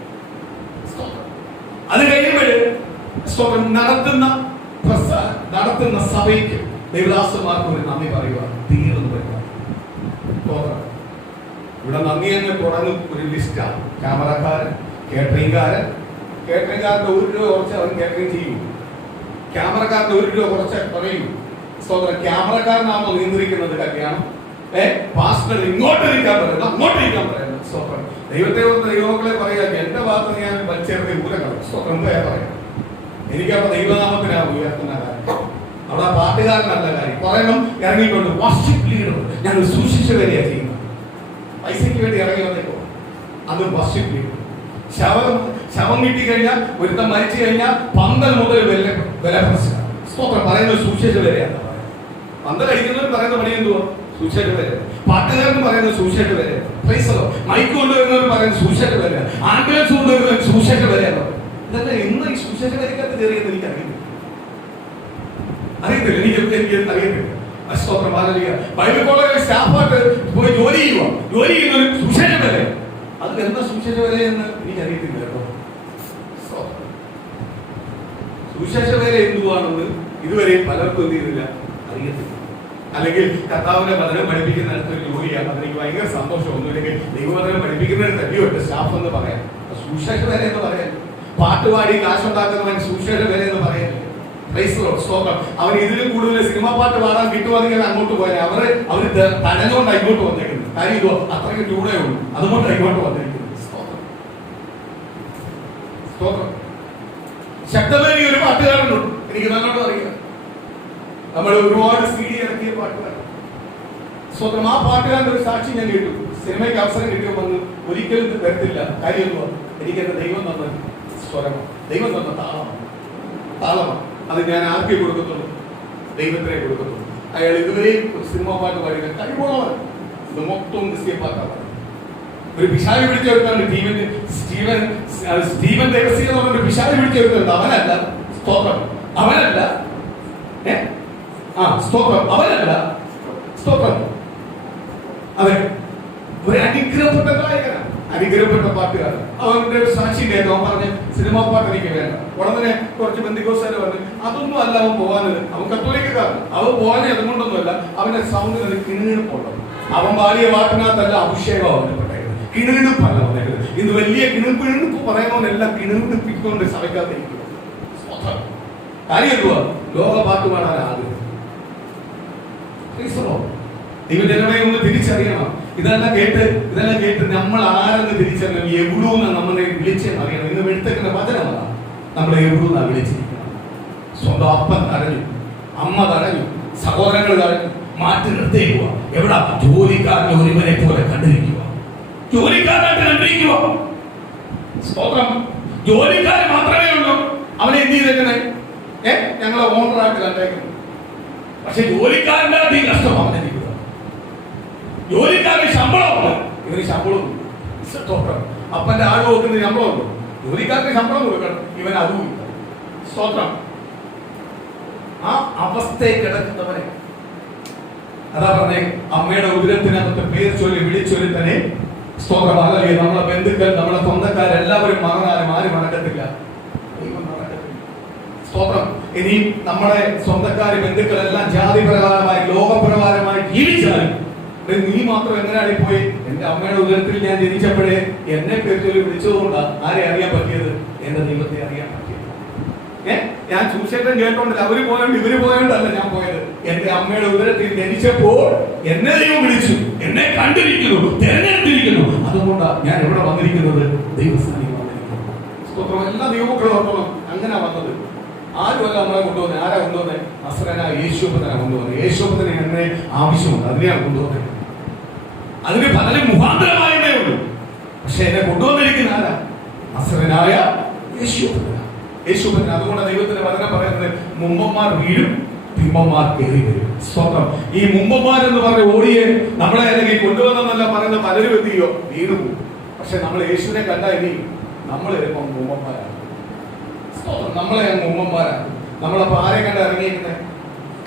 അത് കഴിയുമ്പോൾ നടത്തുന്ന സഭയ്ക്ക് ദൈവദാസന്മാർക്ക് ഒരു നന്ദി പറയുക തീർന്നു വരിക. ഇവിടെ നന്ദി എന്ന് തുടങ്ങും ഒരു ലിസ്റ്റാണ്. ക്യാമറക്കാരൻ, കേറ്ററിംഗുകാരൻ്റെ 1 രൂപ കുറച്ച് അവൻ കേറ്ററിംഗ് ചെയ്യും. ക്യാമറക്കാരൻ്റെ 1 രൂപ കുറച്ച് പറയൂ. ക്യാമറക്കാരനാണോ നിയന്ത്രിക്കുന്നത് കല്യാണം? പാസ്റ്റർ ഇങ്ങോട്ട് ഇരിക്കാൻ പറയുന്നത്, അങ്ങോട്ട് ഇരിക്കാൻ പറയുന്നത്. സ്തോത്രം. ദൈവമക്കളെ പറയുക, എന്റെ ഭാഗത്ത് ഞാൻ വലിച്ചേർത്ത് ഊരങ്ങൾ. സ്തോത്രം. പറയാം, എനിക്കവിടെ ദൈവനാമത്തിനാ ഉയർത്തുന്ന കാര്യം. അവിടെ പാട്ടുകാരനല്ല കാര്യം. പറയണം ഇറങ്ങിക്കൊണ്ട് വർഷിപ്പ് ലീഡർ, ഞാൻ സൂക്ഷിച്ചവരെയാ ചെയ്യുന്നത്. പൈസയ്ക്ക് വേണ്ടി ഇറങ്ങി വന്നേക്കോ, അത് വർഷിപ്പ് ലീഡർ. ശവം കിട്ടി കഴിഞ്ഞാൽ, ഒരുത്തം മരിച്ചു കഴിഞ്ഞാൽ പന്തൽ മുതൽ വില പ്രശ്നം. സ്തോത്രം. പറയുന്നത് സൂക്ഷിച്ചവരെയാണ്. പന്തൽ അടിക്കുന്നവർ പറയുന്ന പണി എന്തുവാ? സൂക്ഷിച്ചിട്ട് വരെ. പാട്ടുകാരൻ പറയുന്നത് സൂക്ഷിച്ചിട്ട് വരെ. മൈക്ക് കൊണ്ടുവരുന്നവർ പറയുന്നത് സൂക്ഷിച്ചിട്ട് വരെ. ആംബുലൻസ് കൊണ്ടുവരുന്നവർ സൂക്ഷിച്ചിട്ട് വരെയാണ്. ഇതല്ല ഇന്ന് ഈ സൂക്ഷിച്ച വരയ്ക്കകത്ത് കയറിയെന്ന് എനിക്ക് അറിയില്ല. എനിക്ക് അറിയത്തില്ല. സ്തോത്രം. ബൈബിൾ കോളേജിൽ സ്റ്റാഫായിട്ട് പോയി ജോലി ചെയ്യുന്നൊരു സൂക്ഷിച്ച വരെ. അത് എന്താ സൂക്ഷിച്ച വരെ എന്ന് എനിക്ക് അറിയത്തില്ല കേട്ടോ. സൂക്ഷിച്ച വരെ എന്തുവാണെന്ന് ഇതുവരെയും പലർക്കും എന്ത് ചെയ്തില്ല, അറിയത്തില്ല. അല്ലെങ്കിൽ കർത്താവിന്റെ വചനം പഠിപ്പിക്കുന്നിടത്ത് ഒരു ജോലിയാണ്, അതെനിക്ക് ഭയങ്കര സന്തോഷം. ഒന്നുമില്ലെങ്കിൽ ദൈവവചനം പഠിപ്പിക്കുന്നിടത്ത് അല്ലയോട്ട് സ്റ്റാഫ് എന്ന് പറയാം. സൂക്ഷിച്ച വരെ എന്ന് പറയാം. പാട്ടുപാടി കാശുണ്ടാക്കുന്നവൻ സൂക്ഷിച്ച വരെ എന്ന് പറയാം. സ്തോത്രം. അവൻ ഇതിലും കൂടുതൽ സിനിമാ പാട്ട് പാടാൻ കിട്ടുവാണെങ്കിൽ അങ്ങോട്ട് പോയാൽ അവര് തനഞ്ഞുകൊണ്ടാണ് ഇങ്ങോട്ട് വന്നേക്കുന്നത്. കാര്യം ഇതോ അത്രയ്ക്ക് ചൂടേ ഉള്ളൂ, അതുകൊണ്ടാണ് ഇങ്ങോട്ട് വന്നിരിക്കുന്നത്. സ്തോത്രം. ശക്തമായി ഒരു പാട്ടുകാരനുണ്ട്, എനിക്ക് നല്ലോണം അറിയാം. നമ്മൾ ഒരുപാട് CD ഇറക്കിയ പാട്ടുകാരൻ. സ്വന്തം ആ പാട്ടുകാരൻ്റെ ഒരു സാക്ഷി ഞാൻ കേട്ടു. സിനിമയ്ക്ക് അവസരം കിട്ടിയപ്പോൾ ഒരിക്കലും വരത്തില്ല. കാര്യം എന്തുവാ? എനിക്കെന്റെ ദൈവം തന്ന സ്വരമാണ്, ദൈവം തന്ന താളമാണ്. അത് ഞാൻ ആർക്കേ കൊടുക്കത്തുള്ളൂ? ദൈവത്തിനെ കൊടുക്കത്തുള്ളൂ. അയാൾ ഇതുവരെയും ഒരു സിനിമാ പാട്ട് പാടിയ കഴിവുള്ളവൻ. ഇത് മൊത്തം ക്രിസ്ത്യൻ പാട്ടാണ്. ഒരു പിശാചി പിടിച്ചെടുത്താണ് സ്റ്റീവൻ ദേവസി എന്ന് പറഞ്ഞൊരു പിശാചി പിടിച്ചെടുത്തുണ്ട്. അവനല്ല. സ്തോത്രം. അവനല്ല. സ്തോത്രം. അവനല്ല. സ്തോത്രം. അവൻ ഒരു അനുഗ്രഹപ്പെട്ട ഗായകനാണ്, അനുഗ്രഹപ്പെട്ട പാട്ടുകാരൻ. അവന്റെ ഒരു സാക്ഷി കേട്ടു. അവൻ പറഞ്ഞ് സിനിമാ പാട്ട് എനിക്ക് വേണ്ട. ഉടനെ കുറച്ച് ബന്ധുക്കോസാര് പറഞ്ഞു അതൊന്നും അല്ല അവൻ പോകാനത്. അവൻ കത്തോലിക്കക്കാരൻ. അവൻ പോകാനേ അതുകൊണ്ടൊന്നുമല്ല, അവന്റെ സൗണ്ടിൽ ഒരു കിണിണിപ്പുണ്ട്. അവൻ പാടിയ പാട്ടിനകത്തല്ല അഭിഷേകം അവന് പറയുന്നത്, കിണിണിപ്പല്ല പറയുന്നത്. ഇന്ന് വലിയ കിണിപ്പ് പറയുന്നവനെല്ലാം കിണിപ്പിക്കൊണ്ട് സഭയ്ക്കകത്തിരിക്കുക. കാര്യം എന്തുവാ? ലോക പാട്ട് പാടാൻ ആഗ്രഹം. ദൈവജനമേ ഒന്ന് തിരിച്ചറിയണം. ഇതെല്ലാം കേട്ട് നമ്മൾ ആരെന്ന് തിരിച്ചറിയണം. എവിടൂന്ന് നമ്മളെ വിളിച്ചെന്ന് അറിയണം. ഇന്ന് വെളുത്തേക്കുന്ന വചനമല്ല, നമ്മളെ എവിടൂന്നാ വിളിച്ചിരിക്കണം. സ്വന്തം അപ്പൻ തടഞ്ഞു, അമ്മ തടഞ്ഞു, സഹോദരങ്ങൾ തടഞ്ഞു, മാറ്റി നിർത്തിക്കുക. എവിടാ? ജോലിക്കാരനെ ഒരുവനെ പോലെ കണ്ടിരിക്കുക. ജോലിക്കാരനായിട്ട് കണ്ടിരിക്കുക. സ്തോത്രം. ജോലിക്കാരൻ മാത്രമേ ഉള്ളൂ. അവനെ എന്ത് ചെയ്തേക്കണേ? ഞങ്ങളെ ഓണറായിട്ട് കണ്ടേക്കുന്നു. പക്ഷെ ജോലിക്കാരൻ്റെ അധികം കഷ്ടം അവനെ. ജോലിക്കാരന് ശമ്പളമുണ്ട്, ഇവന് ശമ്പളം. അപ്പന്റെ ആട് നോക്കുന്ന ശമ്പളമുണ്ട്. ജോലിക്കാരന് ശമ്പളം കൊടുക്കണം, ഇവൻ അതും. സ്തോത്രം. ആ അവസ്ഥയെ കിടക്കുന്നവനെ അതാ പറഞ്ഞേ, അമ്മയുടെ ഉദരത്തിനകത്ത് പേര് ചൊല്ലി വിളിച്ചൊല്ലി തന്നെ. സ്തോത്രം. അതല്ലേ നമ്മളെ ബന്ധുക്കൾ, നമ്മളെ സ്വന്തക്കാരെല്ലാവരും മറന്നാലും ആരും മറക്കത്തില്ല. സ്തോത്രം. ഇനിയും നമ്മുടെ സ്വന്തക്കാര് ബന്ധുക്കളെല്ലാം ജാതിപ്രകാരമായി ലോകപ്രകാരമായി ജീവിച്ചാലും നീ മാത്രം എങ്ങനെയാണ് പോയി? എന്റെ അമ്മയുടെ ഉദരത്തിൽ ഞാൻ ജനിച്ചപ്പോഴേ എന്നെ പേര് വിളിച്ചതുകൊണ്ടാ ആരെ അറിയാൻ പറ്റിയത്? എന്റെ ദൈവത്തെ അറിയാൻ പറ്റിയത്. ഞാൻ സുശേഷൻ കേട്ടോണ്ടല്ല, അവര് പോയോണ്ട് ഇവര് പോയോണ്ടല്ല ഞാൻ പോയത്. എന്റെ അമ്മയുടെ ഉദരത്തിൽ ജനിച്ചപ്പോൾ എന്നെ ദൈവം വിളിച്ചു, എന്നെ കണ്ടിരിക്കുന്നു, തെരഞ്ഞെടുത്തിരിക്കുന്നു. അതുകൊണ്ടാ ഞാൻ എവിടെ വന്നിരിക്കുന്നത്? ദൈവസ്ഥാനിൽ വന്നിരിക്കുന്നു. സ്തോത്രം. എല്ലാ ദൈവമക്കളും ഓർക്കണം, അങ്ങനെ വന്നത്. ആരുമല്ല നമ്മളെ കൊണ്ടുവന്നത്. ആരാ കൊണ്ടുവന്നത്? നസ്രനായ യേശുവിനെ കൊണ്ടുവന്നത്. യേശുവിനെ എന്നെ ആവശ്യമുണ്ട്, അതിനെയാണ് കൊണ്ടുവന്നത്. അതിന് പലരും മുഖാന്തരമായതേ ഉള്ളൂ. പക്ഷെ എന്നെ കൊണ്ടുവന്നിരിക്കുന്ന ആരാ? നസ്രനായ യേശുവിനെ. അതുകൊണ്ട് ദൈവത്തിന്റെ വചനം പറയുന്നത് മുമ്പന്മാർ വീഴും, പിമ്പന്മാർ കയറി വരും. സ്വന്തം ഈ മുമ്പന്മാരെന്ന് പറഞ്ഞ ഓടിയെ നമ്മളെ അല്ലെങ്കിൽ കൊണ്ടുവന്നെന്നല്ല പറയുന്ന പലരും എന്ത് ചെയ്യോ? വീണു പോകും. പക്ഷെ നമ്മൾ യേശുവിനെ കണ്ടാൽ ഇനി നമ്മൾ ചിലപ്പോൾ മുമ്പന്മാരാണ്. നമ്മളെ മുമ്പന്മാരാണ്. നമ്മളപ്പോ ആരെ കണ്ട ഇറങ്ങിയിരിക്കുന്നത്?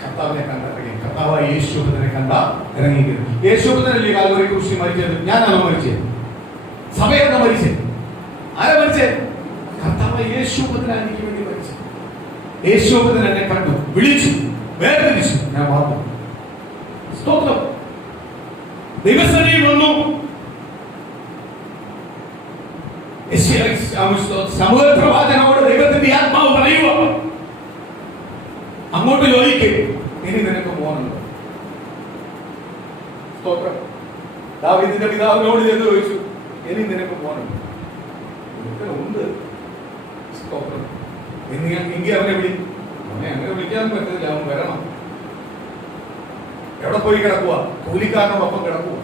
കർത്താവിനെ കണ്ട ഇറങ്ങി. കർത്താവ് യേശുവിനെ കണ്ട ഇറങ്ങിയിരിക്കുന്നത്. യേശുവിനല്ലേ കാൽവരി ക്രൂശിൽ മരിച്ചത്? ഞാനാണോ മരിച്ചത്? സഭയാണോ മരിച്ചത്? ആരാ മരിച്ചത്? കർത്താവ് യേശുവിനാണ് എനിക്ക് വേണ്ടി മരിച്ചത്. യേശുവിന് എന്നെ കണ്ടു, വിളിച്ചു, വേർതിരിച്ചു, ഞാൻ വന്നു. സ്തോത്രം. ദൈവസന്നിധിയിൽ വന്നു. ശമൂവേൽ പ്രവാചകനോട് ദൈവത്തിന്റെ ആത്മാവ് പറയുക, അങ്ങോട്ട് ചോദിക്കേ, ഇനി നിനക്ക് മോനുണ്ടോ? സ്തോത്രം. ദാവീദിന്റെ പിതാവിനോട് ചെന്ന് ചോദിച്ചു, ഇനി നിനക്ക് മോനുണ്ടോ? ഉണ്ട്. സ്തോത്രം. എങ്കിൽ അവനെ വിളി. അവനെ അങ്ങനെ വിളിക്കാൻ പറ്റില്ല, അവൻ വരണം. എവിടെ പോയി കിടക്കുക? കൂലിക്കാരനോടൊപ്പം കിടക്കുക,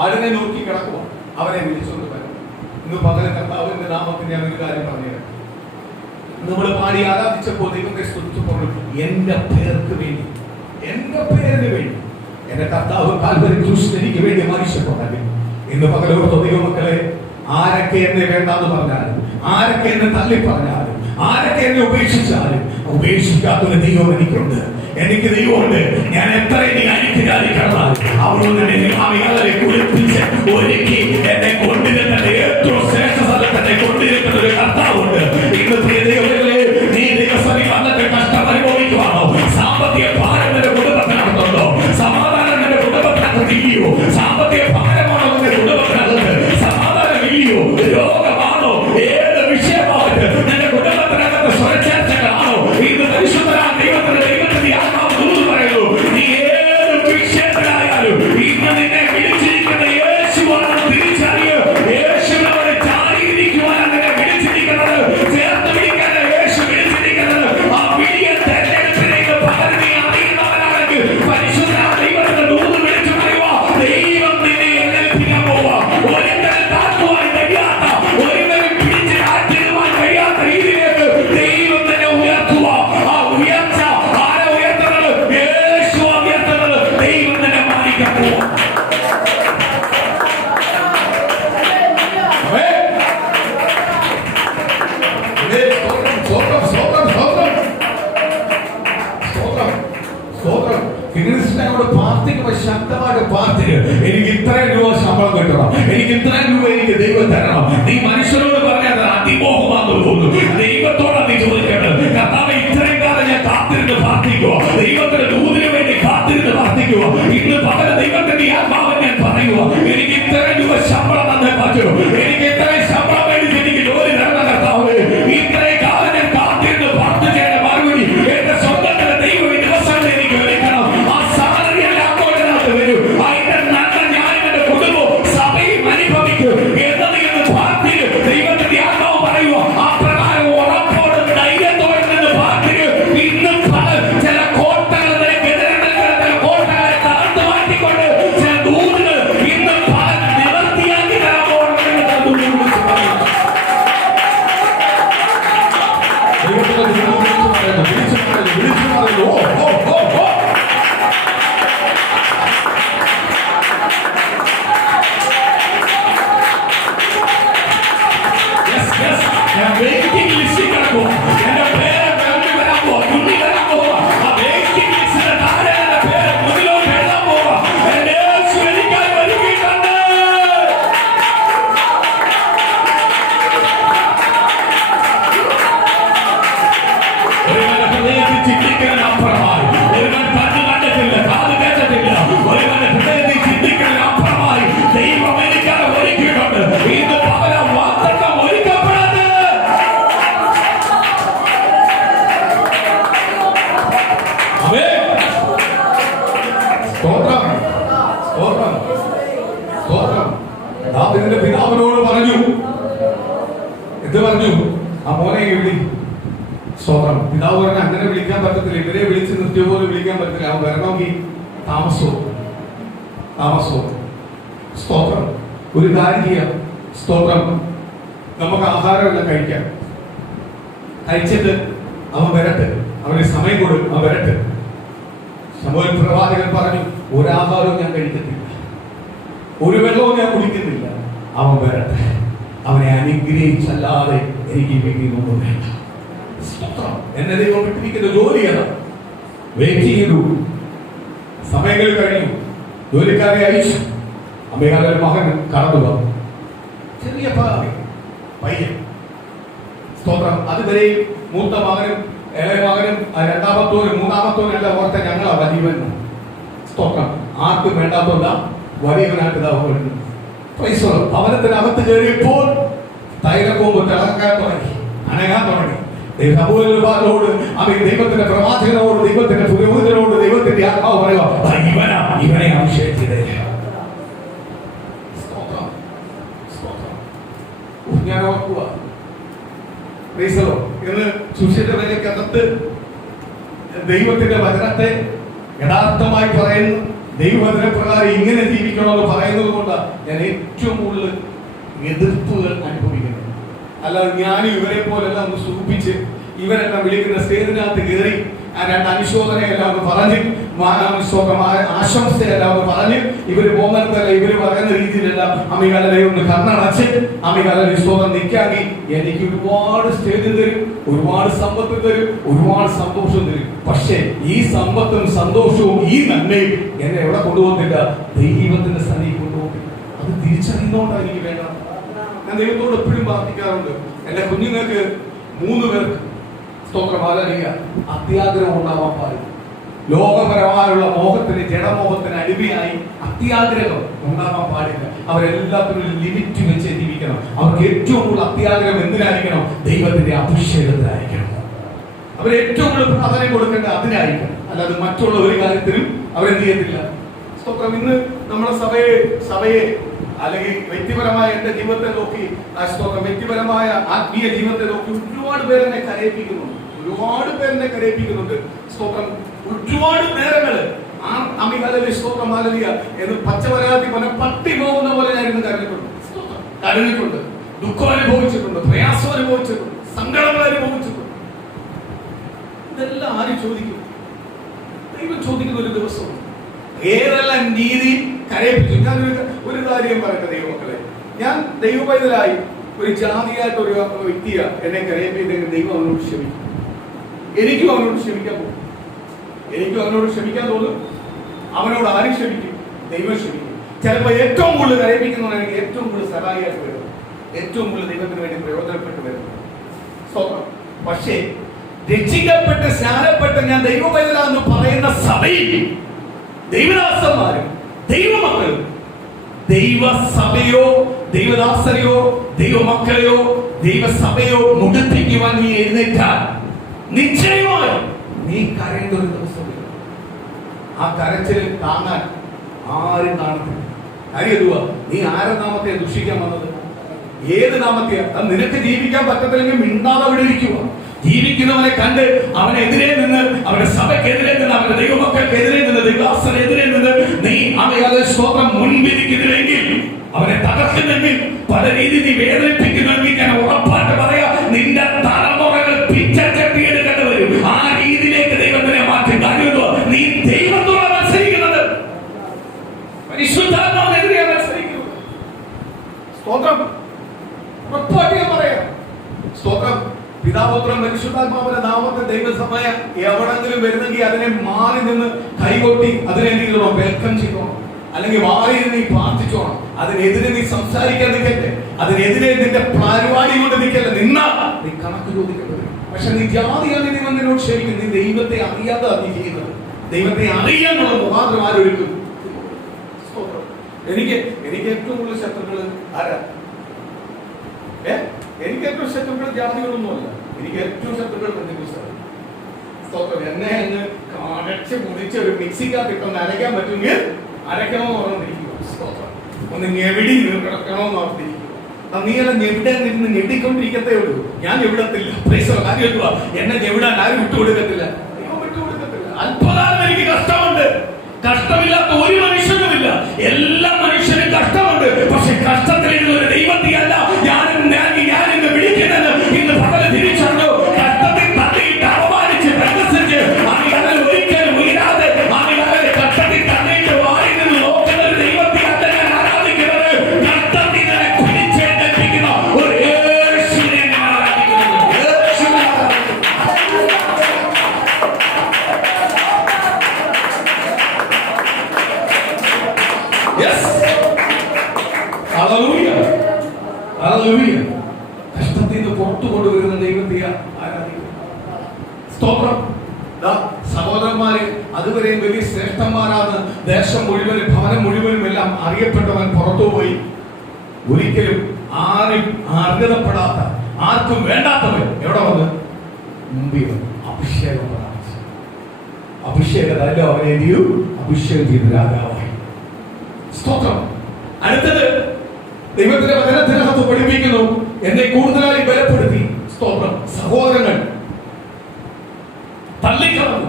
ആടിനെ നോക്കി കിടക്കുക. അവനെ വിളിച്ചുകൊണ്ട് വരണം. ഇന്ന് പകരം കർത്താവിന്റെ നാമത്തിന് ഞാൻ ഒരു കാര്യം പറഞ്ഞുതരാം. നമ്മൾ പാടി ആരാധിച്ചപ്പോൾ ദൈവത്തെ സ്തുതിച്ചപ്പോൾ എന്റെ പേർക്ക് വേണ്ടി, എന്റെ പേരിന് വേണ്ടി എന്റെ കർത്താവ് കാൽവരി ക്രൂശിൽ എനിക്ക് വേണ്ടി മരിച്ചിട്ടുണ്ടെങ്കിൽ ഇന്ന് പകലോർത്ത ദൈവമക്കളെ, ആരൊക്കെ എന്നെ വേണ്ടാന്ന് പറഞ്ഞാലും, ആരൊക്കെ എന്നെ തള്ളി പറഞ്ഞാലും, ആരൊക്കെ എന്നെ ഉപേക്ഷിച്ചാലും, ഉപേക്ഷിക്കാത്തൊരു ദൈവം എനിക്കുണ്ട്. എനിക്ക് ദൈവമുണ്ട്. ഞാൻ എത്ര ഇനി അനിത്യകാലിക്കണം അവരോട് അവരെ കുളിപ്പിച്ച് ഒരുക്കി എന്നെ കൊണ്ടിരുന്ന ഏറ്റവും ശ്രേഷ്ഠ സ്ഥലത്ത് എന്നെ കൊണ്ടിരിക്കുന്ന ഒരു കർത്താവുണ്ട്. ഇന്ന് പ്രിയ ദൈവങ്ങളെ, നീ ദിവസം വന്നിട്ട് കഷ്ടം അനുഭവിക്കുവാണോ? സാമ്പത്തിക ഭാരം നിന്റെ കുടുംബത്തിനകത്തുണ്ടോ? സമാധാനം നിന്റെ കുടുംബത്തിനകത്ത് ഇല്ലയോ? സാമ്പത്തിക ഭാരമാണോ നിന്റെ കുടുംബത്തിനകത്ത്? സമാധാനം ഇല്ലയോ? രോഗമാണോ? ഏത് വിഷയമാവട്ടെ നിന്റെ കുടുംബത്തിനകത്ത് സ്വരച്ചേർച്ചകളാണോ? ഇന്ന് പരിശുദ്ധരായ ദൈവത്തിന്റെ ആത്മാവ് ദൂത് പറയുന്നു, നീ ഏത് വിഷയത്തിലായാലും ഇന്ന് നിന്നെ വിളിച്ചിരിക്കുന്ന യേശുവാണെന്ന് തിരിച്ചറിയുക. യേശുവിനോട് ചാരിയിരിക്കുവാനാണ് നിന്നെ വിളിച്ചിരിക്കുന്നത്. ചേർത്ത് വിളിക്കാൻ യേശു വിളിച്ചിരിക്കുന്നത്. ആ വിളിയെ തെരഞ്ഞെടുപ്പിലേക്ക് പകരം നീ അറിയുന്നവനാണെങ്കിൽ പരിശുദ്ധനായ ദൈവത്തിന്റെ ദൂത് വിളിച്ചു പറയുക, ദൈവം നിന്നെ ഏൽപ്പിക്കാൻ പോവുക. ഒരിക്കലും താക്കുവാൻ കഴിയാത്ത, ഒരിക്കലും പിടിച്ച് കാറ്റിടുവാൻ കഴിയാത്ത രീതിയിലേക്ക് ദൈവം തന്നെ ഉയർത്തുക. ആ ഉയർച്ച ദൈവം തന്നെ മാനിക്കാൻ പോവുക. ശക്തമായിട്ട് പ്രാർത്ഥിക്കുക, എനിക്ക് ഇത്രയും രൂപ ശമ്പളം കിട്ടണം, എനിക്ക് ഇത്രയും രൂപ എനിക്ക് ദൈവം തരണം. നീ മനുഷ്യരോട് പറഞ്ഞത് അതിമോഹമാണെന്ന് തോന്നുന്നു. ദൈവത്തോടെ നീ ചോദിക്കേണ്ടത്, കർത്താവേ ഇത്രയും കാലം ഞാൻ കാത്തിരുന്ന് പ്രാർത്ഥിക്കുക, ദൈവത്തിന്റെ ദൂതിന് വേണ്ടി കാത്തിരുന്ന് പ്രാർത്ഥിക്കുക. ഇന്ന് പകരം ദൈവത്തിന്റെ ആത്മാവ് ഞാൻ പറയുക, എനിക്ക് ഇത്രയും രൂപ ശമ്പളം തന്നേ പറ്റൂ, എനിക്ക് ഇത്രയും ശമ്പളം വേണ്ടി എനിക്ക് ജോലി തരണം കർത്താവേ. ഇത്രയും കാലം ഞാൻ കാത്തിരുന്ന് പ്രാർത്ഥിച്ചതിന്റെ മറുപടി എന്റെ സ്വന്തത്തിന്റെ ദൈവം ഈ ദിവസങ്ങളിൽ എനിക്ക് വിളിക്കണം. ആ സാലറി എന്റെ അക്കൗണ്ടിനകത്ത് വരും. അതിന്റെ നന്മ ഞാനും എന്റെ കുടുംബവും സഭയും അനുഭവിക്കും എന്നത് എന്ന് പ്രാർത്ഥിക്കും. ദൈവത്തിന്റെ ആത്മാവ് പറയുക, ആ പ്രകാരം ഉറപ്പോട് ധൈര്യത്തോടെ നിന്ന് പ്രാർത്ഥിക്കും. ഇന്ന് ചില കോട്ടകൾ നിനക്കെതിരെ നിൽക്കുന്ന ചില കോട്ടകളെ തകർത്ത് മാറ്റിക്കൊണ്ട് ചില ദൂതുകൾ ഇന്ന് നിവർത്തിയാക്കി തരാൻ പോകുന്നത് ദാവീദിന്റെ പിതാവിനോട് പറഞ്ഞു, എന്ത് പറഞ്ഞു? ആ മോനെ വിളി. സ്തോത്രം. പിതാവ് പറഞ്ഞ അങ്ങനെ വിളിക്കാൻ പറ്റത്തില്ല, ഇവരെ വിളിച്ച് നിർത്തിയ പോലെ വിളിക്കാൻ പറ്റത്തില്ല, അവൻ വരണമെങ്കിൽ താമസവും. സ്തോത്രം. ഒരു കാര്യം ചെയ്യാം. സ്തോത്രം. നമുക്ക് ആഹാരമെല്ലാം കഴിക്കാം. കഴിച്ചിട്ട് അവൻ വരട്ടെ, അവന് സമയം കൊടുക്കും, അവൻ വരട്ടെ. ശമൂവേൽ പ്രവാചകൻ പറഞ്ഞു, ഒരാഹാരവും ഞാൻ കഴിക്കത്തില്ല, ഒരു വെള്ളവും ഞാൻ കുടിക്കുന്നില്ല, അവൻ വരട്ടെ, അവനെ അനുഗ്രഹിച്ചല്ലാതെ എനിക്ക് വേണ്ടി ഒന്നും വേണ്ട. എന്നെ ദൈവം വിട്ടിരിക്കുന്ന ജോലിയാണ്. വെയിറ്റ് ചെയ്തു, സമയങ്ങൾ കഴിഞ്ഞു, ജോലിക്കാരെ അയച്ചു. അമ്മയുടെ മകൻ കടന്നു വന്നു. ചെറിയ പയ്യൻ സ്തോത്രം. അതുവരെയും മൂത്ത മകനും ഇളയ മകനും രണ്ടാമത്തോനും മൂന്നാമത്തോനും എല്ലാം ഓർത്ത ഞങ്ങളാ വലിയവൻ. സ്തോത്രം. ആർക്കും വേണ്ടാത്തോണ്ട വലിയവനായിട്ട് വരുന്നു. ഭവനത്തിനകത്ത് കയറിയപ്പോൾ തൈലക്കൊമ്പ് തിളക്കാൻ തുടങ്ങി, അനങ്ങാൻ തുടങ്ങി. ദൈവത്തോട് ദൈവത്തിന്റെ പ്രവാചകനോട്, ദൈവത്തിന്റെ പുരോഹിതനോട് ദൈവത്തിന്റെ ആത്മാവ് പറയുക, ഇവനെ അഭിഷേകിച്ചത്. ഞാൻ ഓർക്കുക, ഇന്ന് സുശീല വേലയ്ക്കകത്ത് ദൈവത്തിന്റെ വചനത്തെ യഥാർത്ഥമായി പറയുന്നു, ദൈവവചന പ്രകാരം ഇങ്ങനെ ജീവിക്കണമെന്ന് പറയുന്നത് കൊണ്ടാണ് ഞാൻ ഏറ്റവും കൂടുതൽ എതിർപ്പുകൾ അനുഭവിക്കുന്നത്. അല്ലാതെ ഞാൻ ഇവരെ പോലെല്ലാം ഒന്ന് സൂപ്പിച്ച് ഇവരെല്ലാം വിളിക്കുന്ന സ്റ്റേജിനകത്ത് കയറി ആ രണ്ട് അനുശോധനയെല്ലാം ഒന്ന് പറഞ്ഞ് ആശംസയെല്ലാം ഒന്ന് പറഞ്ഞ് ഇവര് പോകുന്നിടത്തല്ല ഇവര് പറയുന്ന രീതിയിലെല്ലാം അമികാലയെ ഒന്ന് കണ്ണടച്ച് അമികാലയെ സ്വന്തം നിൽക്കാക്കി എനിക്ക് ഒരുപാട് സ്റ്റേജ് തരും, ഒരുപാട് സമ്പത്ത് തരും, ഒരുപാട് സന്തോഷം തരും. പക്ഷേ ഈ സമ്പത്തും സന്തോഷവും ഈ നന്മയും എന്നെ എവിടെ കൊണ്ടുപോകുന്നില്ല, ദൈവത്തിന്റെ സന്നിധി കൊണ്ടുപോകുന്നില്ല. അത് തിരിച്ചറിയുന്നതുകൊണ്ടാണ് എനിക്ക് വേണം. ഞാൻ ദൈവത്തോട് എപ്പോഴും പ്രാർത്ഥിക്കാറുണ്ട്, എന്റെ കുഞ്ഞുങ്ങൾക്ക് 3 പേർക്ക് സ്തോത്രം അത്യാഗ്രഹം ഉണ്ടാവാൻ പാടില്ല. ലോകപരമായുള്ള മോഹത്തിന്, ജഡമോഹത്തിന് അടിമയായി അത്യാഗ്രഹം ഉണ്ടാവാൻ പാടില്ല. അവരെല്ലാത്തിനും ലിമിറ്റ് വെച്ച് ജീവിക്കണം. അവർക്ക് ഏറ്റവും കൂടുതൽ അത്യാഗ്രഹം എന്തിനായിരിക്കണം? ദൈവത്തിന്റെ അഭിഷേകത്തിനായിരിക്കണം. അവർ ഏറ്റവും കൂടുതൽ പ്രാധാന്യം കൊടുക്കേണ്ട അതിനായിരിക്കണം. അല്ലാതെ മറ്റുള്ള ഒരു കാര്യത്തിനും അവരെന്ത് ചെയ്യത്തില്ല. സ്തോത്രം. ഇന്ന് നമ്മുടെ സഭയെ അല്ലെങ്കിൽ വ്യക്തിപരമായ എന്റെ ജീവിതത്തെ നോക്കി, വ്യക്തിപരമായ ആത്മീയ ജീവിതത്തെ നോക്കി ഒരുപാട് പേരെന്നെ കരയിപ്പിക്കുന്നുണ്ട്, ഒരുപാട് പേരെന്നെ കരയിപ്പിക്കുന്നുണ്ട്. സ്തോത്രം. ഒരുപാട് നേരങ്ങള് സ്തോത്രം എന്ന് പച്ചമലയാളത്തിൽ പറഞ്ഞ പട്ടി പോകുന്ന പോലെ ഞാൻ ഇന്ന് കരഞ്ഞിട്ടുണ്ട്, ദുഃഖം അനുഭവിച്ചിട്ടുണ്ട്, പ്രയാസം അനുഭവിച്ചിട്ടുണ്ട്, സങ്കടങ്ങൾ അനുഭവിച്ചിട്ടുണ്ട്. ഇതെല്ലാം ആര് ചോദിക്കും? ദൈവം ചോദിക്കുന്ന ഒരു ദിവസം ഏതെല്ലാം രീതി കരയിപ്പിച്ചു. ഞാൻ ഒരു കാര്യം പറയട്ടെ ദൈവമക്കളെ, ഞാൻ ദൈവപൈതലായി ഒരു ജാതിയായിട്ട് ഒരു വ്യക്തിയാ എന്നെ കരയിപ്പിച്ചെങ്കിൽ ദൈവം അവനോട് ക്ഷമിക്കും. എനിക്കും അവനോട് ക്ഷമിക്കാൻ പോകും, എനിക്കും അവനോട് ക്ഷമിക്കാൻ തോന്നും. അവനോട് ആരും ക്ഷമിക്കും? ദൈവം ക്ഷമിക്കും. ചിലപ്പോൾ ഏറ്റവും കൂടുതൽ കരയിപ്പിക്കുന്നവനാണെങ്കിൽ ഏറ്റവും കൂടുതൽ സഹായിയായിട്ട് വരും, ഏറ്റവും കൂടുതൽ ദൈവത്തിന് വേണ്ടി പ്രയോജനപ്പെട്ട് വരും. സ്വന്തം. പക്ഷേ രക്ഷിക്കപ്പെട്ട് സ്നാനപ്പെട്ട് ഞാൻ ദൈവപൈതലാന്ന് പറയുന്ന സഭയിൽ ദൈവദാസന്മാരും ദൈവമക്കളും ദൈവസഭയോ ദൈവദാസരെയോ ദൈവമക്കളെയോ ദൈവസഭയോ മുടിപ്പിക്കുവാൻ നീ എഴുന്നേറ്റാൽ നിശ്ചയമായി നീ കരയേണ്ട ഒരു ദിവസം വരും. ആ കരച്ചിൽ താങ്ങാൻ ആരും കാണത്തില്ല. കാര്യം എന്തുവാ? നീ ആരുടെ നാമത്തെ ദുഷിക്കാൻ വന്നത്? ഏത് നാമത്തെയാ? നിനക്ക് ജീവിക്കാൻ പറ്റത്തില്ലെങ്കിൽ മിണ്ടാതെ അവിടെ ഇരിക്കുക. ജീവിക്കുന്നവനെ കണ്ട് അവനെതിരെ നിന്ന്, അവന്റെ സഭയ്ക്കെതിരെ നിന്ന്, അവന്റെ ദൈവമക്കൾക്കെതിരെ നിന്ന്, ദൈവദാസനെതിരെ നിന്ന് നീ അവയെ സ്തോത്രം മുൻപിരിക്കുന്നില്ലെങ്കിൽ, അവനെ തകർക്കുന്നെങ്കിൽ, പല രീതി നീ വേദനിപ്പിക്കുന്നെങ്കിൽ, ഞാൻ ഉറപ്പായിട്ട് പറയാ, നിന്റെ തലമുറകൾ പിച്ചെടുക്കേണ്ടി വരും. ആ രീതിയിലേക്ക് ദൈവത്തിനെ മാറ്റി. കാര്യമല്ലോ, നീ ദൈവത്തോടെ മത്സരിക്കുന്നത്, പരിശുദ്ധാത്മാവിനെതിരെ മത്സരിക്കുന്നത്. സ്തോത്രം. ഉറപ്പായിട്ട് ഞാൻ പറയാം. സ്തോത്രം. പിതാപുത്രൻ പരിശുദ്ധാത്മാവിന്റെ നാമത്തെ ദൈവസഭ എവിടെങ്കിലും വരുന്നെങ്കിൽ അതിനെ മാറി നിന്ന് കൈകൊട്ടി അതിനെ വെൽക്കം ചെയ്തോണം, അല്ലെങ്കിൽ മാറി നിന്ന് നീ പ്രാർത്ഥിച്ചോണം. അതിനെതിരെ നീ സംസാരിക്കാൻ നിൽക്കട്ടെ, അതിനെതിരെ നിന്റെ പരിപാടി കൊണ്ട് നിൽക്കല്ലേ, നിന്നാ നീ കണക്ക് ചോദിക്കേണ്ടത്. പക്ഷെ നീ ജാതിയാണ് നീ വന്നതിനോട് ക്ഷമിക്കും. നീ ദൈവത്തെ അറിയാതെ നീ ചെയ്യുന്നത്. ദൈവത്തെ അറിയാനുള്ള മുഖാന്തരം ആരൊരുക്കും? എനിക്ക് ഏറ്റവും കൂടുതൽ ശത്രുക്കൾ ആരാ? എനിക്ക് ഏറ്റവും ശത്രുക്കൾ ജാതികളൊന്നുമല്ല, എനിക്ക് ഏറ്റവും ശത്രുക്കൾ ബന്ധുക്കളാണ്. എന്നെ അങ്ങ് കടച്ച് മുടിച്ച് ഒരു മിക്സിക്കകത്തിട്ടൊന്ന് അരയ്ക്കാൻ പറ്റുമെങ്കിൽ അരയ്ക്കണമെന്ന് പറഞ്ഞിരിക്കുക. ഒന്ന് ഞെവിടി കിടക്കണമെന്ന് ഓർത്തിരിക്കുക. നീയെല്ലാം ഞെവിടെ നിന്ന് ഞെട്ടിക്കൊണ്ടിരിക്കത്തേ ഉള്ളൂ. ഞാൻ ഞെവിടത്തില്ല. കാര്യം എന്നെ ഞെവിടാൻ ആരും വിട്ടുകൊടുക്കത്തില്ല, വിട്ടുകൊടുക്കത്തില്ല. അല്പകാലം എനിക്ക് കഷ്ടമുണ്ട്. കഷ്ടമില്ലാത്ത ഒരു മനുഷ്യനുമില്ല. എല്ലാ മനുഷ്യനും കഷ്ടമുണ്ട്. പക്ഷെ കഷ്ടത്തിൽ ഒരു ദൈവത്തെയല്ല ഞാനിന്ന് വിളിക്കുന്നത്. ഇന്ന് പകല് തിരിച്ചറിഞ്ഞു. കഷ്ടത്തിൽ തള്ളിയിട്ട് അപമാനിച്ച് പ്രകസിച്ച് ഒരിക്കലും ഉയരാതെ കഷ്ടത്തിൽ തള്ളിയിട്ട് വാരി നിന്ന് നോക്കുന്ന ഒരു ദൈവത്തെയല്ല ഞാൻ ആരാധിക്കുന്നത്. കഷ്ടത്തിൽ തന്നെ പിടിച്ചേൽപ്പിക്കുന്ന ഒരു യേശുവിനെ ഞാൻ ആരാധിക്കുന്നത്. കഷ്ടത്തിൽ നിന്ന് പുറത്തു കൊണ്ടുവരുന്ന ദൈവത്തെ ആരാധിക്കുക. സ്തോത്രം. സഹോദരന്മാര് അതുവരെയും വലിയ ശ്രേഷ്ഠന്മാരാണ്. ദേശം മുഴുവനും ഭവനം മുഴുവനും എല്ലാം അറിയപ്പെട്ടവൻ പുറത്തുപോയി ഒരിക്കലും ആരും അർഹതപ്പെടാത്ത, ആർക്കും വേണ്ടാത്തവൻ എവിടെ വന്ന് മുമ്പിൽ വന്നു അഭിഷേകം പ്രാപിച്ചു. അഭിഷേകതല്ല അവനെ അഭിഷേകം ചെയ്ത രാജാവായി. സ്തോത്രം. അടുത്തത് ദൈവത്തിന്റെ വചനത്തിനകത്ത് പഠിപ്പിക്കുന്നു, എന്നെ കൂടുതലായി ബലപ്പെടുത്തി. സ്തോത്രം. സഹോദരങ്ങൾ തള്ളിക്കളഞ്ഞു.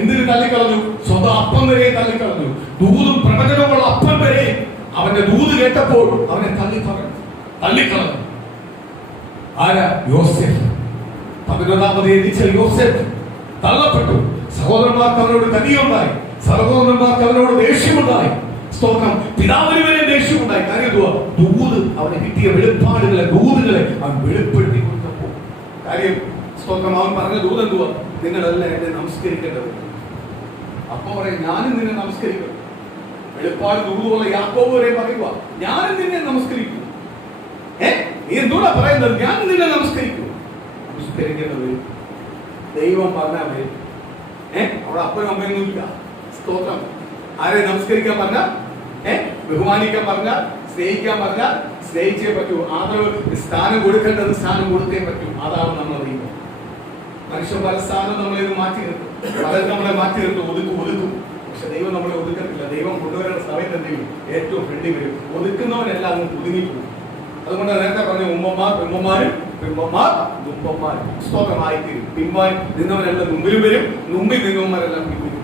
എന്തിനു തള്ളിക്കളഞ്ഞു? സ്വന്തം അപ്പം വരെ തള്ളിക്കളഞ്ഞു. ദൂതും പ്രവചനമുള്ള അപ്പം വരെ അവന്റെ ദൂത് കേട്ടപ്പോൾ അവനെ തള്ളിക്കളഞ്ഞു. ആരാ? യോസേഫ്. 11ാമത് ജനിച്ച യോസേഫ് തള്ളപ്പെട്ടു. സഹോദരന്മാർക്ക് അവനോട് കനിയുണ്ടായി, സഹോദരന്മാർക്ക് അവനോട് ദേഷ്യമുണ്ടായി. സ്തോത്രം. പിതാവിന് വരെ ദേഷ്യമുണ്ടായി. കാര്യം എന്തുവാ? ദൂത് അവന് കിട്ടിയ വെളിപ്പാടുകളെ, ദൂതുകളെ അവൻ വെളിപ്പെടുത്തി കൊടുത്തപ്പോൾ കാര്യം. സ്തോത്രം. അവൻ പറഞ്ഞ ദൂത് എന്തുവാ? നിങ്ങളല്ല എന്നെ നമസ്കരിക്കേണ്ടത്. അപ്പൊ പറയും, ഞാനും നിന്നെ നമസ്കരിക്കും. വെളിപ്പാട് ദൂതുള്ള യാക്കോബ് വരെ പറയുക, ഞാനും നിന്നെ നമസ്കരിക്കും. നീ എന്തുകൊണ്ടാ പറയുന്നത്? ഞാൻ നിന്നെ നമസ്കരിക്കും. നമസ്കരിക്കേണ്ടത് ദൈവം പറഞ്ഞാൽ മതി. അവിടെ അപ്പനും അമ്മയൊന്നും ഇല്ല. സ്തോത്രം. ആരെ നമസ്കരിക്കാൻ പറഞ്ഞ, ബഹുമാനിക്കാൻ പറഞ്ഞ, സ്നേഹിക്കാൻ പറഞ്ഞ സ്നേഹിച്ചേ പറ്റൂ. ആദരവ് സ്ഥാനം കൊടുക്കേണ്ടത് സ്ഥാനം കൊടുത്തേ പറ്റൂ. അതാണ് നമ്മൾ അറിയുന്നത്. മനുഷ്യൻ പല സ്ഥാനം നമ്മളെ മാറ്റി നിർത്തും, പലരും നമ്മളെ മാറ്റി നിർത്തും, ഒതുക്കും. പക്ഷെ ദൈവം നമ്മളെ ഒതുക്കത്തില്ല. ദൈവം കൊണ്ടുവരുന്ന സമയത്ത് എന്തെങ്കിലും ഏറ്റവും ഫ്രണ്ടി വരും. ഒതുക്കുന്നവനെല്ലാം അങ്ങ് ഒതുങ്ങിപ്പോകും. അതുകൊണ്ട് നേരത്തെ പറഞ്ഞു, ഉമ്മമാർ പെമ്മമാരും പെമ്മമാർ ദുമ്പന്മാരും സ്തോത്രമായി തീരും. പിമ്പായി നിന്നവരെല്ലാം മുമ്പിലും വരും, മുമ്പിൽ നിന്നവന്മാരെല്ലാം പിമ്പിലും.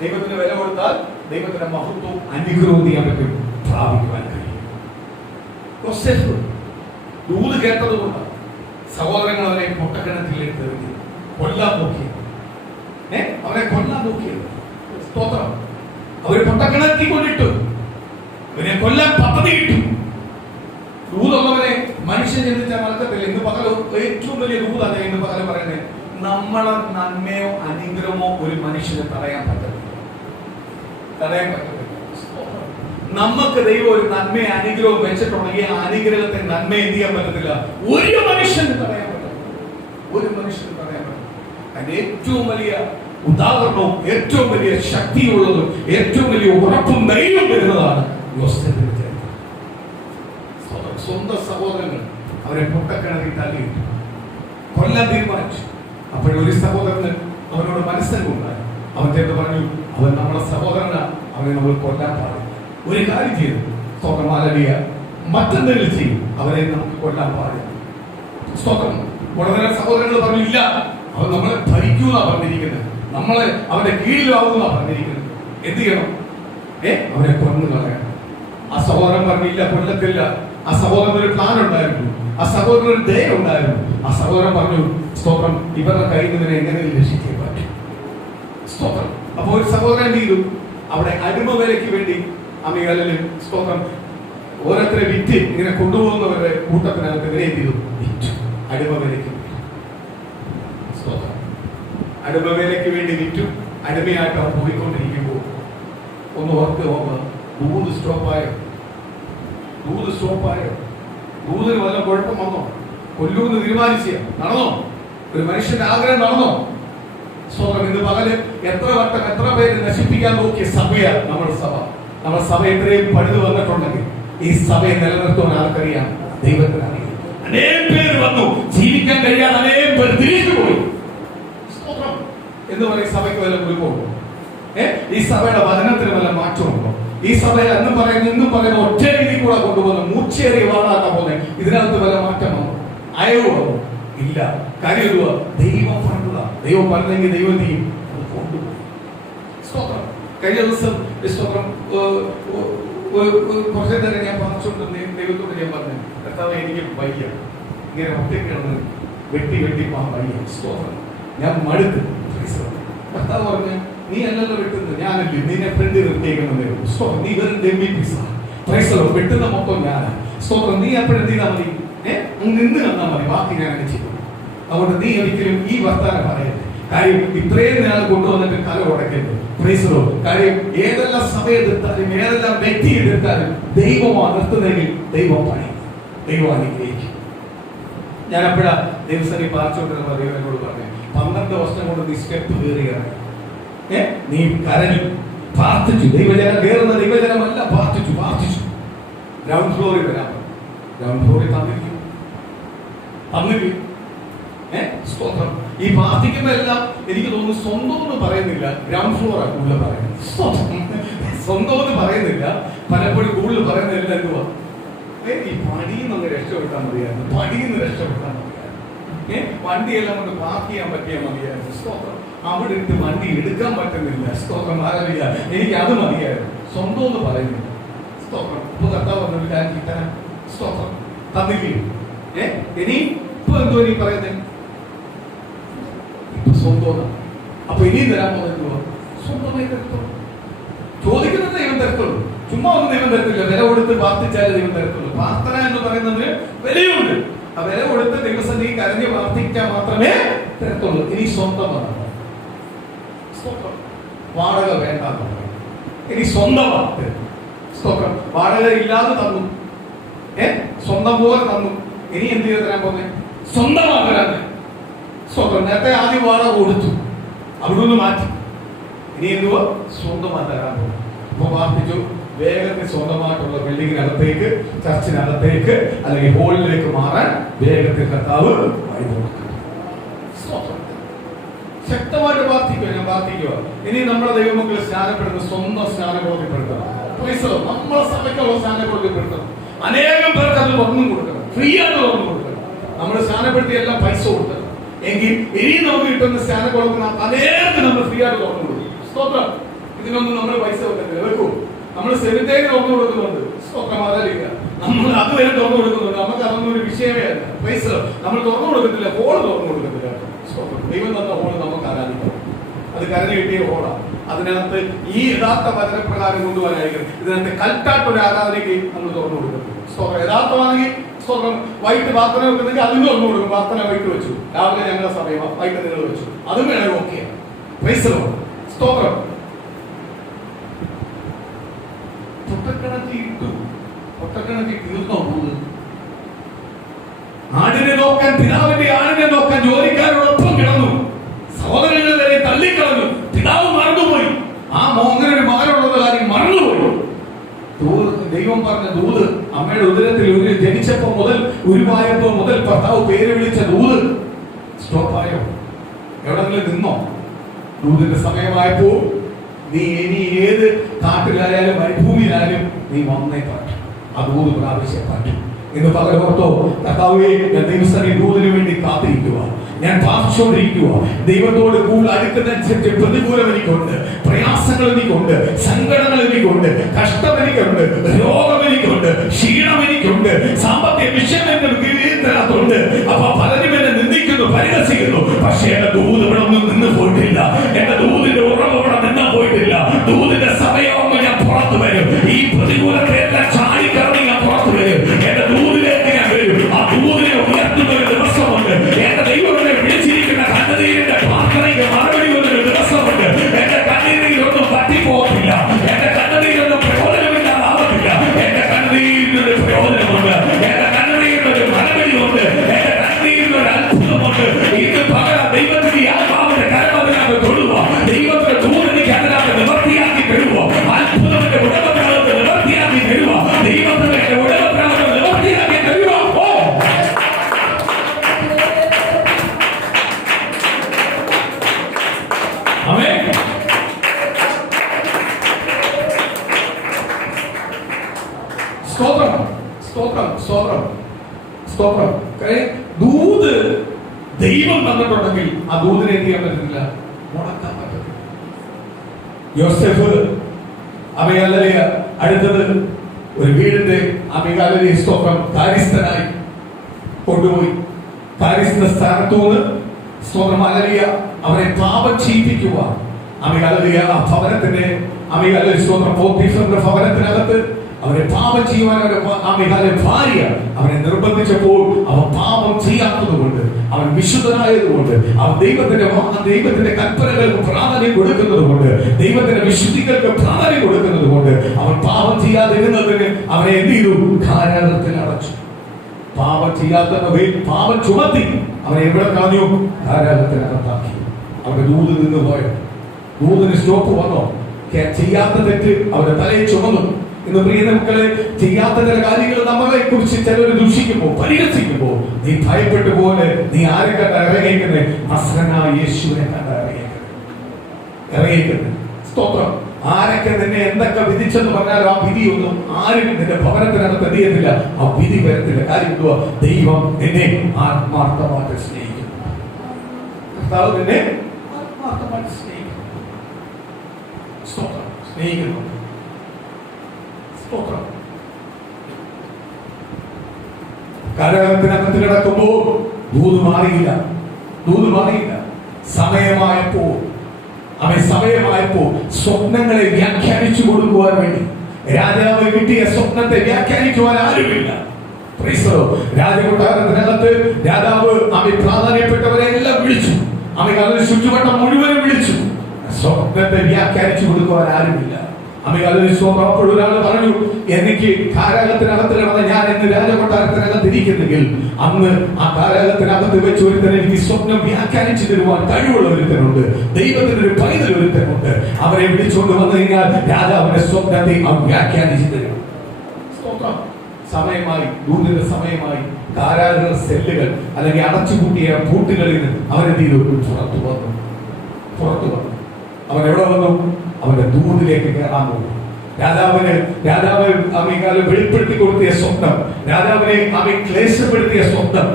ദൈവത്തിന് വില കൊടുത്താൽ ദൈവത്തിന്റെ മഹത്വവും അനുഗ്രഹവും നമുക്ക് പ്രാപിക്കുവാൻ കഴിയും. യോസേഫ് ദൂത് കേട്ടതുകൊണ്ട് സഹോദരങ്ങൾ അവനെ പൊട്ടക്കിണറ്റിലേക്ക് എറിഞ്ഞു, കൊല്ലാൻ നോക്കിയത്. അവരെ കൊല്ലാൻ നോക്കിയത്. സ്തോത്രം. അവര് പൊട്ടക്കിണറ്റി കൊണ്ടിട്ടു, അവനെ കൊല്ലാൻ പദ്ധതിയിട്ടു. ദൂതുള്ളവരെ മനുഷ്യൻ ചിന്തിച്ചാൽ നടക്കത്തില്ല. ഇന്ന് പകരം ഏറ്റവും വലിയ ദൂതാണ് ഇന്ന് പകരം പറയുന്നത്, നമ്മളെ നന്മയോ അനുഗ്രഹമോ ഒരു മനുഷ്യന് തടയാൻ പറ്റത്തില്ല. നമുക്ക് ദൈവം ഒരു നന്മയെ അനുഗ്രഹവും വെച്ചിട്ടുണ്ടെങ്കിൽ ആ അനുഗ്രഹത്തെ നന്മ എന്ത് ചെയ്യാൻ പറ്റത്തില്ല, ഒരു മനുഷ്യന് തടയാൻ പറ്റില്ല. ഒരു മനുഷ്യന് തടയാൻ പറ്റില്ല. അതിന്റെ ഏറ്റവും വലിയ ഉദാഹരണവും ഏറ്റവും വലിയ ശക്തിയുള്ളതും ഏറ്റവും വലിയ ഉറപ്പും ധൈര്യം വരുന്നതാണ് യോസേഫിന്റെ ചരിത്രം. സ്വന്തം സഹോദരങ്ങൾ അവരെ പൊട്ടക്കിണറിൽ തള്ളിയിട്ടു, കൊല്ലാൻ തീരുമാനിച്ചു. അപ്പോഴൊരു സഹോദരന് അവനോട് മനസ്സലുണ്ടായി. അവൻ ചേർത്ത് പറഞ്ഞു, അവൻ നമ്മുടെ സഹോദരനാണ്, അവനെ നമ്മൾ കൊല്ലാൻ പാടില്ല. ഒരു കാര്യം ചെയ്തു, സ്തോത്രം. ഹല്ലേലൂയ. മറ്റെന്തെങ്കിലും ചെയ്യും, അവനെ നമുക്ക് കൊല്ലാൻ പാടില്ല. സ്തോത്രം. ഉടനെ സഹോദരങ്ങൾ പറഞ്ഞു, ഇല്ല, അവൻ നമ്മളെ ഭരിക്കൂന്നാ പറഞ്ഞിരിക്കുന്നത്, നമ്മളെ അവന്റെ കീഴിലാവുന്നാ പറഞ്ഞിരിക്കുന്നത്. എന്ത് ചെയ്യണം? അവനെ കൊന്നു കളയണം. ആ സഹോദരൻ പറഞ്ഞു, ഇല്ല, കൊല്ലത്തില്ല. ആ സഹോദരന് ഒരു പ്ലാൻ ഉണ്ടായിരുന്നു, ആ സഹോദരന് ഒരു ദയ ഉണ്ടായിരുന്നു. ആ സഹോദരൻ പറഞ്ഞു, സ്തോത്രം, ഇവരുടെ കയ്യിൽ നിന്ന് എങ്ങനെയും രക്ഷിക്കാൻ പറ്റും. സ്തോത്രം. അപ്പൊ ഒരു സഹോദരൻ എന്ത് ചെയ്തു? അവിടെ അടിമ വിലയ്ക്ക് വേണ്ടി അമികളിലും സ്തോത്രം ഓരോരുത്തരെ വിറ്റ് ഇങ്ങനെ കൊണ്ടുപോകുന്നവരുടെ കൂട്ടത്തിനകത്ത് ഇവരെ എന്ത് ചെയ്തു? വിറ്റു. അടിമ വിലയ്ക്ക് സ്തോത്രം. അടിമ വിലയ്ക്ക് വേണ്ടി വിറ്റു. അടിമയായിട്ട് അവർ പോയിക്കൊണ്ടിരിക്കുമ്പോൾ ഒന്ന് ഓർക്ക് നോക്കുക, ദൂത് സ്റ്റോപ്പായോ? ദൂതിന് വല്ല കുഴപ്പം വന്നോ? കൊല്ലൂന്ന് തീരുമാനിച്ച നടന്നോ? ഒരു മനുഷ്യന്റെ ആഗ്രഹം നടന്നോ? സ്തോത്രം. ഇന്ന് പകല് എത്ര വട്ടം എത്ര പേര് നശിപ്പിക്കാൻ നോക്കിയ സഭയാണ് നമ്മുടെ സഭ. നമ്മുടെ സഭ എത്രയും പണിത് വന്നിട്ടുണ്ടെങ്കിൽ ഈ സഭയെ നിലനിർത്തുവാൻ ആർക്കറിയാം? ദൈവത്തിന് അറിയാം. അനേകം പേര് വന്നു, ജീവിക്കാൻ കഴിയാതെ അനേകം പേര് തിരിച്ചു പോയി. സ്തോത്രം. എന്ന് പറയും സഭയ്ക്ക് വല്ല കുലുക്കമുണ്ടോ? ഈ സഭയുടെ വചനത്തിന് വല്ല മാറ്റമുണ്ടോ? ഈ സഭയിൽ അന്നും പറയുന്ന ഒറ്റ രീതി കൂടെ കൊണ്ടുപോകുന്ന മൂച്ചേറിയ വാദാക്കാൻ പോകുന്നത് ഇതിനകത്ത് വല്ല മാറ്റം വന്നു? അയവോ? ഇല്ല. കാര്യം എന്തുവാ? ദൈവം പറഞ്ഞതാ. ദൈവം പറഞ്ഞെങ്കിൽ ദൈവം ചെയ്യും, അത് കൊണ്ടുപോകും. സ്തോത്രം. കഴിഞ്ഞ ദിവസം സ്തോത്രം കുറച്ചേ തന്നെ ഞാൻ പറഞ്ഞുകൊണ്ട് ദൈവത്തോട് ഞാൻ പറഞ്ഞു, കർത്താവേ, എനിക്ക് വയ്യ, ഇങ്ങനെ ഒറ്റയ്ക്കാണ് വെട്ടി പോകാൻ വയ്യ. സ്തോത്രം. ഞാൻ മടുത്ത്. കർത്താവ് പറഞ്ഞു, നീ അല്ലല്ലോ വെട്ടുന്നത്, ഞാനല്ലേ, നിന്നെ ഫ്രണ്ട് നിർത്തിയേക്കുന്നത്. സ്തോത്രം. നീ വെറുതെ വെട്ടുന്ന മൊത്തം ഞാനാ. സ്തോത്രം. നീ എപ്പോഴും ചെയ്താൽ മതി, നിന്ന് തന്നാൽ മതി, ബാക്കി ഞാൻ ചെയ്തു. അതുകൊണ്ട് നീ ഒരിക്കലും ഈ വർത്താനം പറയരുത്. കാര്യം ഇത്രയും നാൾ കൊണ്ടുവന്നിട്ട് കല ഉടക്കരുത്. കാര്യം ഏതെല്ലാം സഭയെ എതിർത്താലും ഏതെല്ലാം വ്യക്തിയെ എതിർത്താലും ദൈവമാണ് നിർത്തുന്നതെങ്കിൽ ദൈവം പണി. ദൈവം അനുഗ്രഹിക്കും. ഞാൻ അപ്പോഴാ ദിവസം ഈ പാർച്ചുകൊണ്ടിരുന്ന ദൈവം എന്നോട് പറഞ്ഞു, 12 വർഷം കൊണ്ട് നീ സ്റ്റെപ്പ് കയറിയാണ്, നീ കരഞ്ഞു, പ്രാർത്ഥിച്ചു. ദൈവജനം കയറുന്ന ദൈവജനമല്ല, പ്രാർത്ഥിച്ചു. ഗ്രൗണ്ട് ഫ്ലോറിൽ വരാൻ, ഗ്രൗണ്ട് ഫ്ലോറിൽ തന്നിരിക്കും. സ്തോത്രം. ഈ പ്രാർത്ഥിക്കുമ്പോ എല്ലാം എനിക്ക് തോന്നുന്നു സ്വന്തം എന്ന് പറയുന്നില്ല, ഗ്രൗണ്ട് ഫ്ലോർ ആണ് കൂടുതൽ പറയുന്നത്. സ്വന്തം എന്ന് പറയുന്നില്ല, പലപ്പോഴും കൂടുതൽ പറയുന്നില്ല. എന്തുവാ, ഈ പണിയിൽ നിന്ന് രക്ഷപ്പെട്ടാൽ മതിയായിരുന്നു, പണിയിൽ നിന്ന് രക്ഷപ്പെട്ടാൽ മതിയായിരുന്നു, വണ്ടിയെല്ലാം കൊണ്ട് പാർക്ക് ചെയ്യാൻ പറ്റിയാൽ മതിയായിരുന്നു. സ്തോത്രം. അവിടെ ഇട്ട് വണ്ടി എടുക്കാൻ പറ്റുന്നില്ല. സ്തോത്രം. ആരല്ല, എനിക്ക് അത് മതിയായിരുന്നു. സ്വന്തം എന്ന് പറയുന്നില്ല. സ്തോത്രം. ഇപ്പൊ കർത്താവ് പറഞ്ഞൊരു കാര്യം കിട്ടാൻ സ്തോത്രം തന്നില്ലേ? ഇനി ഇപ്പൊ എന്തോ നീ പറയുന്നത്, ഇപ്പൊ സ്വന്തം. അപ്പൊ ഇനിയും തരാൻ പോകുന്നത് എന്തുവാ? സ്വന്തമായി തരത്തുള്ളൂ. ചോദിക്കുന്നത് ദൈവം തരത്തുള്ളൂ, ചുമ്മാ ഒന്നും ദൈവം തരത്തില്ല. വില കൊടുത്ത് പ്രാർത്ഥിച്ചാലേ ദൈവം തരത്തുള്ളൂ. പ്രാർത്ഥന എന്ന് പറയുന്നതിന് വിലയുണ്ട്. ആ വില കൊടുത്ത് ദൈവസന്നിധി കരഞ്ഞ് പ്രാർത്ഥിക്കാൻ മാത്രമേ തരത്തുള്ളൂ. ഇനി സ്വന്തമാണ്. വാടക വേണ്ട, ഇനി സ്വന്തമാണ്. സ്തോത്രം. വാടക ഇല്ലാതെ തന്നു, സ്വന്തം പോലെ തന്നു. ഇനി എന്ത് ചെയ്ത് തരാൻ പോകുന്നത്? സ്വന്തമാക്കാൻ. സ്വന്തം. നേരത്തെ ആദ്യം വാടക കൊടുത്തു, അവിടെ നിന്ന് മാറ്റി. ഇനി എന്തുവാ? സ്വന്തമായി തരാൻ പോകും. അപ്പൊ പ്രാർത്ഥിച്ചു, വേഗത്തിൽ സ്വന്തമായിട്ടുള്ള ബിൽഡിങ്ങിനകത്തേക്ക്, ചർച്ചിനകത്തേക്ക് അല്ലെങ്കിൽ ഹോളിലേക്ക് മാറാൻ വേഗത്തിൽ കർത്താവ് വഴി കൊടുക്കും. ശക്തമായിട്ട് പ്രാർത്ഥിക്കുക. ഞാൻ പ്രാർത്ഥിക്കുക, ഇനി നമ്മുടെ ദൈവമക്കളെ സ്നാനപ്പെടുന്ന സ്വന്തം സ്നാനബോധ്യപ്പെടുത്തണം. നമ്മളെ സഭയ്ക്കുള്ള സ്നാനബോധ്യപ്പെടുത്തണം. അനേകം പേർക്ക് അത് തുറന്നും കൊടുക്കണം, ഫ്രീ ആയിട്ട് തുറന്നു കൊടുക്കണം. നമ്മൾ സ്നാനപ്പെടുത്തി എല്ലാം പൈസ കൊടുക്കണം. എങ്കിൽ ഇനി നമുക്ക് കിട്ടുന്ന സ്നാനം കൊടുക്കുന്ന അനേകം നമ്മൾ ഫ്രീ ആയിട്ട് തുറന്നു കൊടുക്കും. സ്തോത്രം. ഇതിനൊന്നും നമ്മൾ പൈസ വെക്കത്തില്ല, വെക്കൂ. നമ്മൾ സെമിത്തേരി തുറന്നു കൊടുക്കുന്നുണ്ട്. സ്തോത്രം. അതല്ല, നമ്മൾ അതുവരെ തുറന്നു കൊടുക്കുന്നുണ്ട്. നമുക്ക് അതൊന്നും ഒരു വിഷയമേ അല്ല. പൈസ നമ്മൾ തുറന്നു കൊടുക്കത്തില്ല, ഹോള് തുറന്നു കൊടുക്കത്തില്ല. ദൈവം തന്ന ഹോള് നമുക്ക് ആരാധിക്കണം. അത് കരഞ്ഞു കിട്ടിയ ഹോളാണ്. അതിനകത്ത് ഈ യഥാർത്ഥ വചനപ്രകാരം കൊണ്ടുപോകാനായിരിക്കും. ഇതിനകത്ത് കൽട്ടാട്ടൊരു ആരാധനയ്ക്ക് നമ്മൾ തുറന്നു കൊടുക്കും. സ്തോത്രം. യഥാർത്ഥമാണെങ്കിൽ സ്തോത്രം. വൈകിട്ട് പ്രാർത്ഥന വെക്കുന്നെങ്കിൽ അതിന് തുറന്നു കൊടുക്കും. പ്രാർത്ഥന വൈകിട്ട് വെച്ചു, രാവിലെ ഞങ്ങളുടെ സമയം, വൈകിട്ട് നിങ്ങൾ വെച്ചു, അതും വേണം. ഓക്കെ. സ്തോത്രം. പൊട്ടക്കിണറ്റി തീർന്നോ പോകുന്നത്? ആടിനെ നോക്കാൻ, പിതാവിന്റെ ആടിനെ നോക്കാൻ ജോലിക്കാരോടൊപ്പം കിടന്നു. സഹോദരങ്ങളെ വരെ തള്ളിക്കളഞ്ഞു. പിതാവ് മറന്നുപോയി. ആ മോങ്ങനൊരു മകനുള്ളത് കാര്യം മറന്നുപോയി. ദൈവം പറഞ്ഞ ദൂത്, അമ്മയുടെ ഉദരത്തിൽ ജനിച്ചപ്പോ മുതൽ ഉരുവായപ്പോ മുതൽ ഭർത്താവ് പേര് വിളിച്ച ദൂത് സ്റ്റോപ്പായോ? എവിടെങ്കിലും നിന്നോ? ദൂതിന്റെ സമയമായപ്പോ നീ ഇനി ഏത് കാട്ടിലായാലും മരുഭൂമിയിലായാലും നീ വന്നേ പറ്റും. ആ ദൂത് പ്രാവശ്യം പറ്റും. ഇന്ന് പകരം ഓർത്തോ, കർത്താവേ, ഞാൻ ദൈവസന്നിധി ദൂതിനു വേണ്ടി കാത്തിരിക്കുക, ഞാൻ പ്രാർത്ഥിച്ചുകൊണ്ടിരിക്കുക. ദൈവത്തോട് കൂടുതൽ അടുക്കുന്നതനുസരിച്ച് പ്രതികൂലം എനിക്കുണ്ട്, പ്രയാസങ്ങൾ എനിക്കുണ്ട്, സങ്കടങ്ങൾ എനിക്കുണ്ട്, കഷ്ടം എനിക്കുണ്ട്, രോഗം എനിക്കുണ്ട്, ക്ഷീണം എനിക്കുണ്ട്, സാമ്പത്തിക വിഷയം ഇതിനകത്തുണ്ട്. അപ്പൊ പലരും എന്നെ നിന്ദിക്കുന്നു, പരിഹസിക്കുന്നു. പക്ഷേ എന്റെ ദൂത് ഇവിടെ ഒന്നും നിന്ന് പോയിട്ടില്ല. എന്റെ ദൂതിന്റെ ഉറവ് ഇവിടെ നിന്ന് പോയിട്ടില്ല. ദൂതിന്റെ സമയമാകുമ്പോൾ ഞാൻ പുറത്തു വരും. ഈ പ്രതികൂലത്തെ എല്ലാം ചാടിക്കറങ്ങി ഞാൻ പുറത്തു വരും. എന്റെ ദൂതിലേക്ക് ഞാൻ വരും. ആ ദൂതിനെ ഉയർത്തുന്ന ഒരു ദിവസമുണ്ട്. എന്റെ ദൈവത്തെ വിളിച്ചിരിക്കുന്ന കണ്ണുനീരിന്റെ പ്രാർത്ഥനയ്ക്ക് മറുപടി വന്നൊരു ദിവസമുണ്ട്. എന്റെ കണ്ണുനീരൊന്നും തട്ടിപ്പോകത്തില്ല. എന്റെ കണ്ണുനീരൊന്നും പ്രയോജനമില്ലാതാവത്തില്ല. എന്റെ കണ്ണുനീരിനൊരു പ്രയോജനമുണ്ട്. എന്റെ കണ്ണുനീരിനൊരു മറുപടിയുണ്ട്. എന്റെ കണ്ണുനീരിനൊരു അത്ഭുതമുണ്ട്. ഇത് പകരം ദൈവത്തിന്റെ ആത്മാവിന്റെ കരമതിനകത്ത് തൊടുക. ദൈവത്തിന്റെ ദൂതനിക്ക് അതിനകത്ത് നിവർത്തിയാക്കി തരുക. അത്ഭുതത്തിന്റെ ഉടമപ്രാവത്തെ നിവർത്തിയാക്കി തരുക. ദൈവത്തിന്റെ ഉടമപ്രാവത്തെ നിവർത്തിയാക്കി തരുക. സ്തോത്രം. സ്തോത്രം. സ്തോത്രം. സ്തോത്രം. ദൂത് ദൈവം തന്നിട്ടുണ്ടെങ്കിൽ ആ ദൂതിനെ എന്ത് ചെയ്യാൻ പറ്റത്തില്ല, മുടക്കാൻ പറ്റത്തില്ല. യോസേഫ് അബിഗാലിയ അടുത്തത് ഒരു വീടിന്റെ അബിഗാലിയ സ്തോത്രം കാര്യസ്ഥനായി കൊണ്ടുപോയി. കാര്യസ്ഥ സ്ഥാനത്തുനിന്ന് സ്തോത്രം അലലിയ അവരെ പാപം ചെയ്യിപ്പിക്കുക. അബിഗാലിയ ഭവനത്തിന്റെ അബിഗാലിയ സ്തോത്രം പോത്തീഫറിന്റെ ഭവനത്തിനകത്ത് അവരെ പാപം ചെയ്യുവാൻ അബിഗാലിയ ഭാര്യ അവനെ നിർബന്ധിച്ചപ്പോൾ അവൻ പാപം ചെയ്യാത്തത് കൊണ്ട്, അവൻ വിശുദ്ധനായതുകൊണ്ട്, അവൻ ദൈവത്തിന്റെ കൽപ്പനകൾക്ക് പ്രാധാന്യം കൊടുക്കുന്നത് കൊണ്ട്, ദൈവത്തിന്റെ വിശുദ്ധികൾക്ക് പ്രാധാന്യം കൊടുക്കുന്നത് കൊണ്ട് അവൻ പാപം ചെയ്യാതിരുന്നതിന് അവനെ എന്ത് ചെയ്തു? കാരാഗ്രഹത്തിൽ അടച്ചു. പാപം ചെയ്യാത്തവയിൽ പാപം ചുമത്തി അവനെ എവിടെ കളഞ്ഞു? കാരാഗൃഹത്തിനകത്താക്കി. അവന്റെ ദൂത് നിന്ന് പോയോ? ദൂതിന് സ്റ്റോപ്പ് വന്നോ? ചെയ്യാത്ത തെറ്റ് അവരുടെ തലയിൽ ചുമന്നു. ഇന്ന് പ്രിയ മക്കളെ, ചെയ്യാത്ത ചില കാര്യങ്ങൾ നമ്മളെ കുറിച്ച് ചിലർ ദൂഷിക്കുമ്പോ പരിഹസിക്കുമ്പോ നീ ഭയപ്പെട്ടു പോലെ നീ ആരെ കണ്ട ഇറങ്ങിയിരിക്കുന്നത്? നസ്രനായ യേശുവിനെ കണ്ട ഇറങ്ങിയിരിക്കുന്നത്. സ്തോത്രം. ആരൊക്കെ നിന്നെ എന്തൊക്കെ വിധിച്ചെന്ന് പറഞ്ഞാലും ആ വിധിയൊന്നും ആരും നിന്റെ ഭവനത്തിനകത്ത് എന്ത് ചെയ്യത്തില്ല, ആ വിധി വരത്തില്ല. കാര്യം എന്തുവാ? ദൈവം നിന്നെ ആത്മാർത്ഥമായിട്ട് സ്നേഹിക്കുന്നു. കർത്താവ് നിന്നെ ആത്മാർത്ഥമായിട്ട് സ്നേഹിക്കുന്നു. സ്തോത്രം. സ്നേഹിക്കുന്നു. സ്തോത്രം. കാരാഗൃഹത്തിനകത്ത് കിടക്കുമ്പോൾ ദൂത് മാറിയില്ല. സമയമായപ്പോ സ്വപ്നങ്ങളെ വ്യാഖ്യാനിച്ചു കൊടുക്കുവാൻ വേണ്ടി രാജാവ് കിട്ടിയ സ്വപ്നത്തെ വ്യാഖ്യാനിക്കുവാൻ ആരുമില്ല. രാജകൊട്ടാരത്തിനകത്ത് രാജാവ് പ്രാധാന്യപ്പെട്ടവരെ എല്ലാം വിളിച്ചു. അതിന് ചുറ്റുവട്ടം മുഴുവനും വിളിച്ചു. സ്വപ്നത്തെ വ്യാഖ്യാനിച്ചു കൊടുക്കുവാൻ ആരുമില്ല. ഒരാൾ പറഞ്ഞു, എനിക്ക് കാരാഗൃഹത്തിനകത്ത് കിടന്ന ഞാൻ ഇന്ന് രാജകൊട്ടാരത്തിനകത്ത് ഇരിക്കുന്നെങ്കിൽ അന്ന് ആ കാരാഗൃഹത്തിനകത്ത് വെച്ച് ഒരുത്തൻ എനിക്ക് സ്വപ്നം വ്യാഖ്യാനിച്ചു തരുവാൻ കഴിവുള്ള ഒരുത്തനുണ്ട്. ദൈവത്തിന്റെ ഒരു പൈതൽ ഒരുത്തനുണ്ട്. അവരെ വിളിച്ചുകൊണ്ട് വന്നു കഴിഞ്ഞാൽ രാജാവിന്റെ സ്വപ്നത്തെ വ്യാഖ്യാനിച്ചു തരും. സമയമായി, ദൂതിന്റെ സമയമായി. കാരാഗൃഹ സെല്ലുകൾ അല്ലെങ്കിൽ അടച്ചുപൂട്ടിയ പൂട്ടുകളിൽ അവരെന്ത് ചെയ്തു? പുറത്തു വന്നു. അവൻ എവിടെ വന്നു? അവന്റെ ദൂതിലേക്ക് കയറാൻ പോകും. രാജാവ് വെളിപ്പെടുത്തി കൊടുത്തിയ സ്വപ്നം, രാജാവിനെ ക്ലേശപ്പെടുത്തിയ സ്വപ്നം,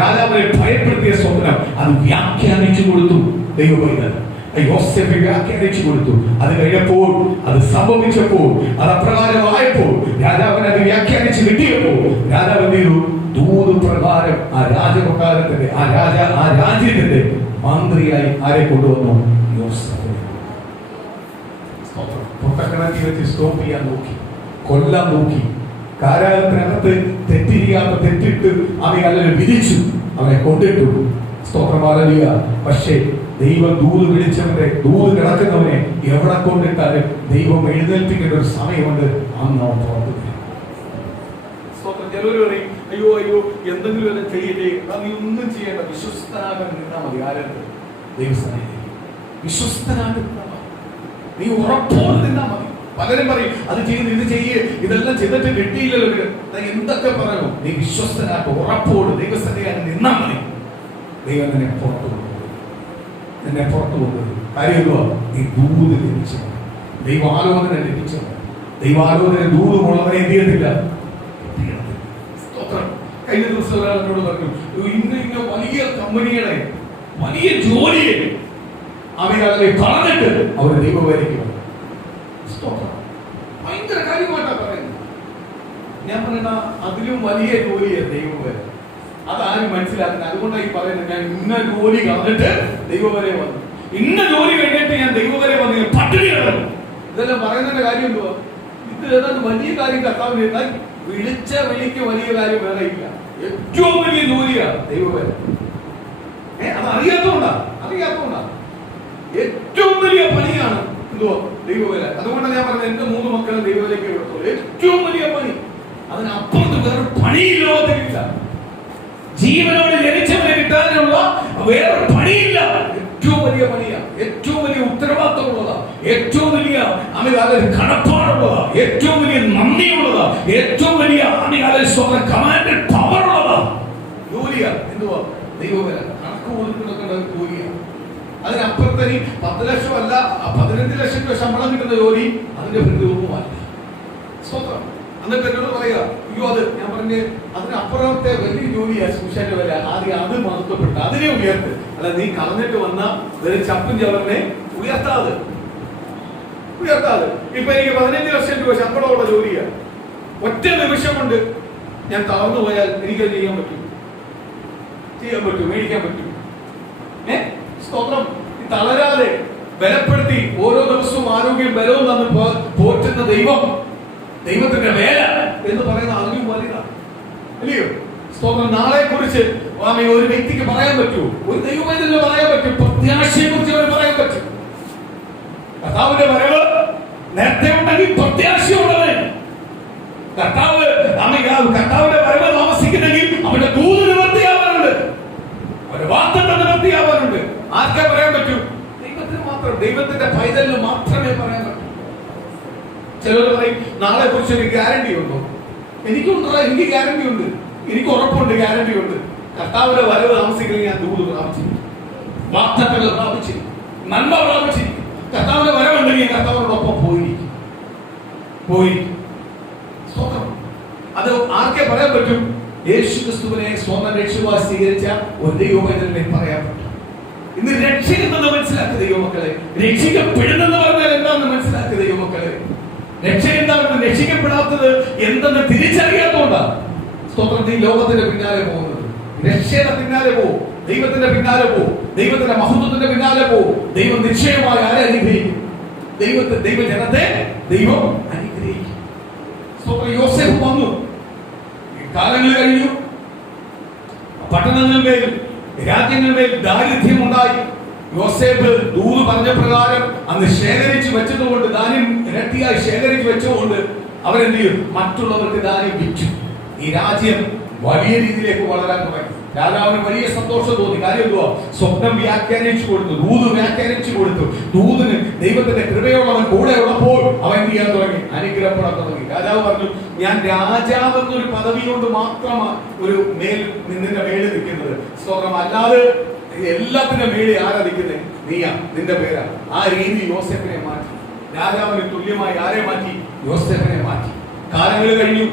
രാജാവിനെ ഭയപ്പെടുത്തിയ സ്വപ്നം, അത് വ്യാഖ്യാനിച്ചു കൊടുത്തു ദൈവപൈതൽ. യോസേഫ് വ്യാഖ്യാനിച്ചു കൊടുത്തു. അത് കഴിഞ്ഞപ്പോൾ, അത് സംഭവിച്ചപ്പോൾ, അത് അപ്രകാരമായപ്പോൾ, രാജാവിനെ അത് വ്യാഖ്യാനിച്ച് കിട്ടിയപ്പോൾ രാജാവ് എന്ത് ചെയ്തു? ദൂത് പ്രകാരം ആ രാജകൊട്ടാരത്തിന്റെ ആ രാജ്യത്തിന്റെ മന്ത്രിയായി ആരെ കൊണ്ടുവന്നു? യോസേഫ്. പൊട്ടക്കിണറ്റി വെച്ച് സ്റ്റോപ്പ് ചെയ്യാൻ നോക്കി, കൊല്ലാൻ നോക്കി. കാരാഗൃഹത്തിനകത്ത് തെറ്റിട്ട് അവനെ വിധിച്ചു, അവനെ കൊണ്ടിട്ടു. സ്തോത്രമാലിയ. പക്ഷേ ദൈവം ദൂത് വിളിച്ചവന്റെ ദൂത് കിടക്കുന്നവനെ എവിടെ കൊണ്ടിട്ടാലും ദൈവം എഴുന്നേൽപ്പിക്കേണ്ട ഒരു സമയമുണ്ട്. അന്ന് അവൻ പുറത്തു വരും. ചിലര് പറയും, അയ്യോ എന്തെങ്കിലും എല്ലാം ചെയ്യല്ലേ, നീ ഒന്നും ചെയ്യേണ്ട, വിശ്വസ്തനാകാൻ നിന്നാ മതി. ആരുടെ? ദൈവസ്ഥാനത്തേക്ക് വിശ്വസ്തനാകാൻ നിന്നാ മതി. നീ ഉറപ്പോട് നിന്നാ മതി. പലരും പറയും, അത് ചെയ്ത് ഇത് ചെയ്യ്, ഇതെല്ലാം ചെയ്തിട്ട് കിട്ടിയില്ലല്ലോ. എന്തൊക്കെ പറയണോ, നീ വിശ്വസ്തനായിട്ട് ഉറപ്പോട് ദൈവസ്ഥാനത്തേക്ക് നിന്നാ മതി. ദൈവം നിന്നെ പുറത്തു കൊണ്ടുവരും. കാര്യം എന്തുവാ? നീ ദൂത് ലഭിച്ചു, ദൈവാലോചന ലഭിച്ചു. ദൈവാലോചന ദൂതുമുള്ളവരെ എന്ത് ചെയ്യത്തില്ല. കഴിഞ്ഞ ദിവസം ഒരാളോട് പറഞ്ഞു, ഇന്ന വലിയ കമ്പനികളെ വലിയ ജോലിയെ അവരെ പറഞ്ഞിട്ട് അവർ ദൈവവേലയ്ക്ക് വന്നു. ഭയങ്കര കാര്യമായിട്ടാണ് പറയുന്നത്. ഞാൻ പറഞ്ഞ അതിലും വലിയ ജോലിയാണ് ദൈവവേല. അതാരും മനസ്സിലാക്കുന്നത്. അതുകൊണ്ടാണ് ഈ പറയുന്നത്, ഞാൻ ഇന്ന ജോലി കളഞ്ഞിട്ട് ദൈവവേല വന്നു, ഇന്ന ജോലി കഴിഞ്ഞിട്ട് ഞാൻ ദൈവവേല വന്നു, പട്ടിണി കിടന്നു. ഇതെല്ലാം പറയുന്നതിന്റെ കാര്യം എന്തുവാ? ഇത് ഏതാണ്ട് വലിയ കാര്യം കർത്താവിന് വിളിച്ച വിളിക്ക് വലിയ കാര്യം വേറെ ഇല്ല. ഏറ്റവും വലിയ ജോലിയാ ദൈവവേല. അത് അറിയാത്തോണ്ടാ ഏറ്റവും വലിയ പണിയാണ് എന്തുവാ? ദൈവവേല. അതുകൊണ്ടാണ് ഞാൻ പറഞ്ഞത്, എന്റെ 3 മക്കളെ ദൈവവേലയ്ക്ക് കൊടുത്തു. ഏറ്റവും വലിയ പണി, അതിനപ്പുറത്ത് വേറെ പണി ലോകത്തിലില്ല. ജീവനോട് ജനിച്ചവനെ കിട്ടാനുള്ള വേറെ പണിയില്ല. ഏറ്റവും വലിയ പണിയാ, ഏറ്റവും വലിയ ഉത്തരവാദിത്തമുള്ളതാ, ഏറ്റവും വലിയ കടപ്പാടുള്ളതാ, ഏറ്റവും വലിയ നന്ദിയുള്ളതാ, ഏറ്റവും വലിയ കമാൻഡഡ് പവർ ഉള്ളതാ ജോലിയാ. എന്തുവാ? ദൈവവേല. കണക്ക് കൊടുക്കുന്ന ജോലിയാ. അതിനപ്പുറത്തെ 10 ലക്ഷം അല്ല, 15 ലക്ഷം രൂപ ശമ്പളം കിട്ടുന്ന ജോലി അതിന്റെ പ്രതിരൂപമല്ല. സ്വന്തം. എന്നിട്ട് എന്നോട് പറയാ, അയ്യോ അത് ഞാൻ പറഞ്ഞ് അതിനപ്പുറത്തെ വലിയ ജോലിയാ സുശാന്റെ വില. ആദ്യം അത് മഹത്വപ്പെട്ട, അതിനെ ഉയർത്ത്. അല്ല, നീ കളഞ്ഞിട്ട് വന്ന വെറും ചപ്പും ചവറിനെ ഉയർത്താതെ. ഇപ്പൊ എനിക്ക് 15 ലക്ഷം രൂപ ശമ്പളമുള്ള ജോലിയാ. ഒറ്റ നിമിഷം കൊണ്ട് ഞാൻ തളർന്നു പോയാൽ എനിക്കത് ചെയ്യാൻ പറ്റും, മേടിക്കാൻ പറ്റും. സ്തോത്രം. തളരാതെ ബലപ്പെടുത്തി ഓരോ ദിവസവും ആരോഗ്യം ബലവും തന്ന് പോറ്റുന്ന ദൈവത്തിന്റെ വേല എന്ന് പറയുന്ന അതിലും വലുതാണ്, അല്ലയോ? സ്തോത്രം. നാളെ കുറിച്ച് ഒരു വ്യക്തിക്ക് പറയാൻ പറ്റുമോ? ഒരു ദൈവമേതല്ലേ പറയാൻ പറ്റും? പ്രത്യാശയെ കുറിച്ച് അവന് പറയാൻ പറ്റും. കർത്താവിന്റെ വരവ് നേരത്തെ ഉണ്ടെങ്കിൽ പ്രത്യാശയുള്ളവൻ. കർത്താവിന്റെ വരവ് താമസിക്കുന്നെങ്കിൽ അവന്റെ ദൂത് നിവൃത്തിയാവാറുണ്ട്, അവന്റെ വാഗ്ദത്തം നിവൃത്തിയാവാറുണ്ട്. ആർക്കെ പറയാൻ പറ്റൂ? ദൈവത്തിന് മാത്രം, ദൈവത്തിന്റെ പൈതലിന് മാത്രമേ പറയാൻ പറ്റൂ. ചിലർ പറയും നാളെ കുറിച്ച് ഒരു ഗ്യാരണ്ടി ഉണ്ടോ? എനിക്കുണ്ടോ? എനിക്ക് ഗ്യാരണ്ടി ഉണ്ട്, എനിക്ക് ഉറപ്പുണ്ട്, ഗ്യാരണ്ടി ഉണ്ട്. കർത്താവിന്റെ വരവ് താമസിക്കുന്നത് ഞാൻ ദൂത് പ്രാപിച്ചിരിക്കും, വാഗ്ദത്തങ്ങൾ പ്രാപിച്ചിരിക്കും, നന്മ പ്രാപിച്ചിരിക്കും. കർത്താവിന്റെ വരവുണ്ടെങ്കിൽ കർത്താവിനോടൊപ്പം പോയിരിക്കും. അത് ആർക്കെ പറയാൻ പറ്റും? യേശു ക്രിസ്തുവിനെ സ്വന്തം രക്ഷകനായി സ്വീകരിച്ച ഒരു ദൈവമേ പറയാൻ പറ്റും. ഇന്ന് രക്ഷയെന്ന് മനസ്സിലാക്കുക ദൈവമക്കളെ. രക്ഷിക്കപ്പെടുന്നെന്ന് പറഞ്ഞാൽ എന്താണെന്ന് മനസ്സിലാക്കുക ദൈവമക്കളെ. രക്ഷ എന്താണെന്ന്, രക്ഷിക്കപ്പെടാത്തത് എന്തെന്ന് തിരിച്ചറിയാത്തതുകൊണ്ടാണ് സ്തോത്രത്തിൽ ലോകത്തിന്റെ പിന്നാലെ പോകുന്നത്. രക്ഷയുടെ പിന്നാലെ പോകും, ദൈവത്തിന്റെ പിന്നാലെ പോകും, ദൈവത്തിന്റെ മഹത്വത്തിന്റെ പിന്നാലെ പോകും. ദൈവം നിശ്ചയമായി ആരെ അനുഗ്രഹിക്കും? ദൈവജനത്തെ ദൈവം അനുഗ്രഹിക്കും. സ്തോത്രം. യോസേഫ് വന്നു, കാലങ്ങൾ കഴിഞ്ഞു, പട്ടണങ്ങളിന്മേൽ രാജ്യങ്ങളിന്മേൽ ദാരിദ്ര്യം ഉണ്ടായി. യോസേഫ് ദൂത് പറഞ്ഞ പ്രകാരം അന്ന് ശേഖരിച്ചു വെച്ചതുകൊണ്ട്, ധാന്യം ഇരട്ടിയായി ശേഖരിച്ചു വെച്ചുകൊണ്ട് അവരെന്ത് ചെയ്യും? മറ്റുള്ളവർക്ക് ധാന്യം വിറ്റു. ഈ രാജ്യം വലിയ രീതിയിലേക്ക് വളരാൻ തുടങ്ങി. രാജാവിന് വലിയ സന്തോഷം തോന്നി. കാര്യം എന്തുവാ? സ്വപ്നം വ്യാഖ്യാനിച്ചു കൊടുത്തു, ദൂത് വ്യാഖ്യാനിച്ചു കൊടുത്തു. ദൂതിന് ദൈവത്തിന്റെ കൃപയുള്ളവൻ കൂടെ ഉള്ളപ്പോൾ അവൻ എന്ത് ചെയ്യാൻ തുടങ്ങി? അനുഗ്രഹപ്പെടാൻ തുടങ്ങി. രാജാവ് പറഞ്ഞു, ഞാൻ രാജാവെന്നൊരു പദവി കൊണ്ട് മാത്രമാണ് ഒരു നിന്റെ മേളിൽ നിൽക്കുന്നത്. സ്തോത്രം. അല്ലാതെ എല്ലാത്തിന്റെ മേളിൽ ആരാ നിൽക്കുന്നത്? നീയാ, നിന്റെ പേരാ. ആ രീതി യോസേഫിനെ മാറ്റി. രാജാവിന് തുല്യമായി ആരെ മാറ്റി? യോസേഫിനെ മാറ്റി. കാലങ്ങൾ കഴിഞ്ഞു,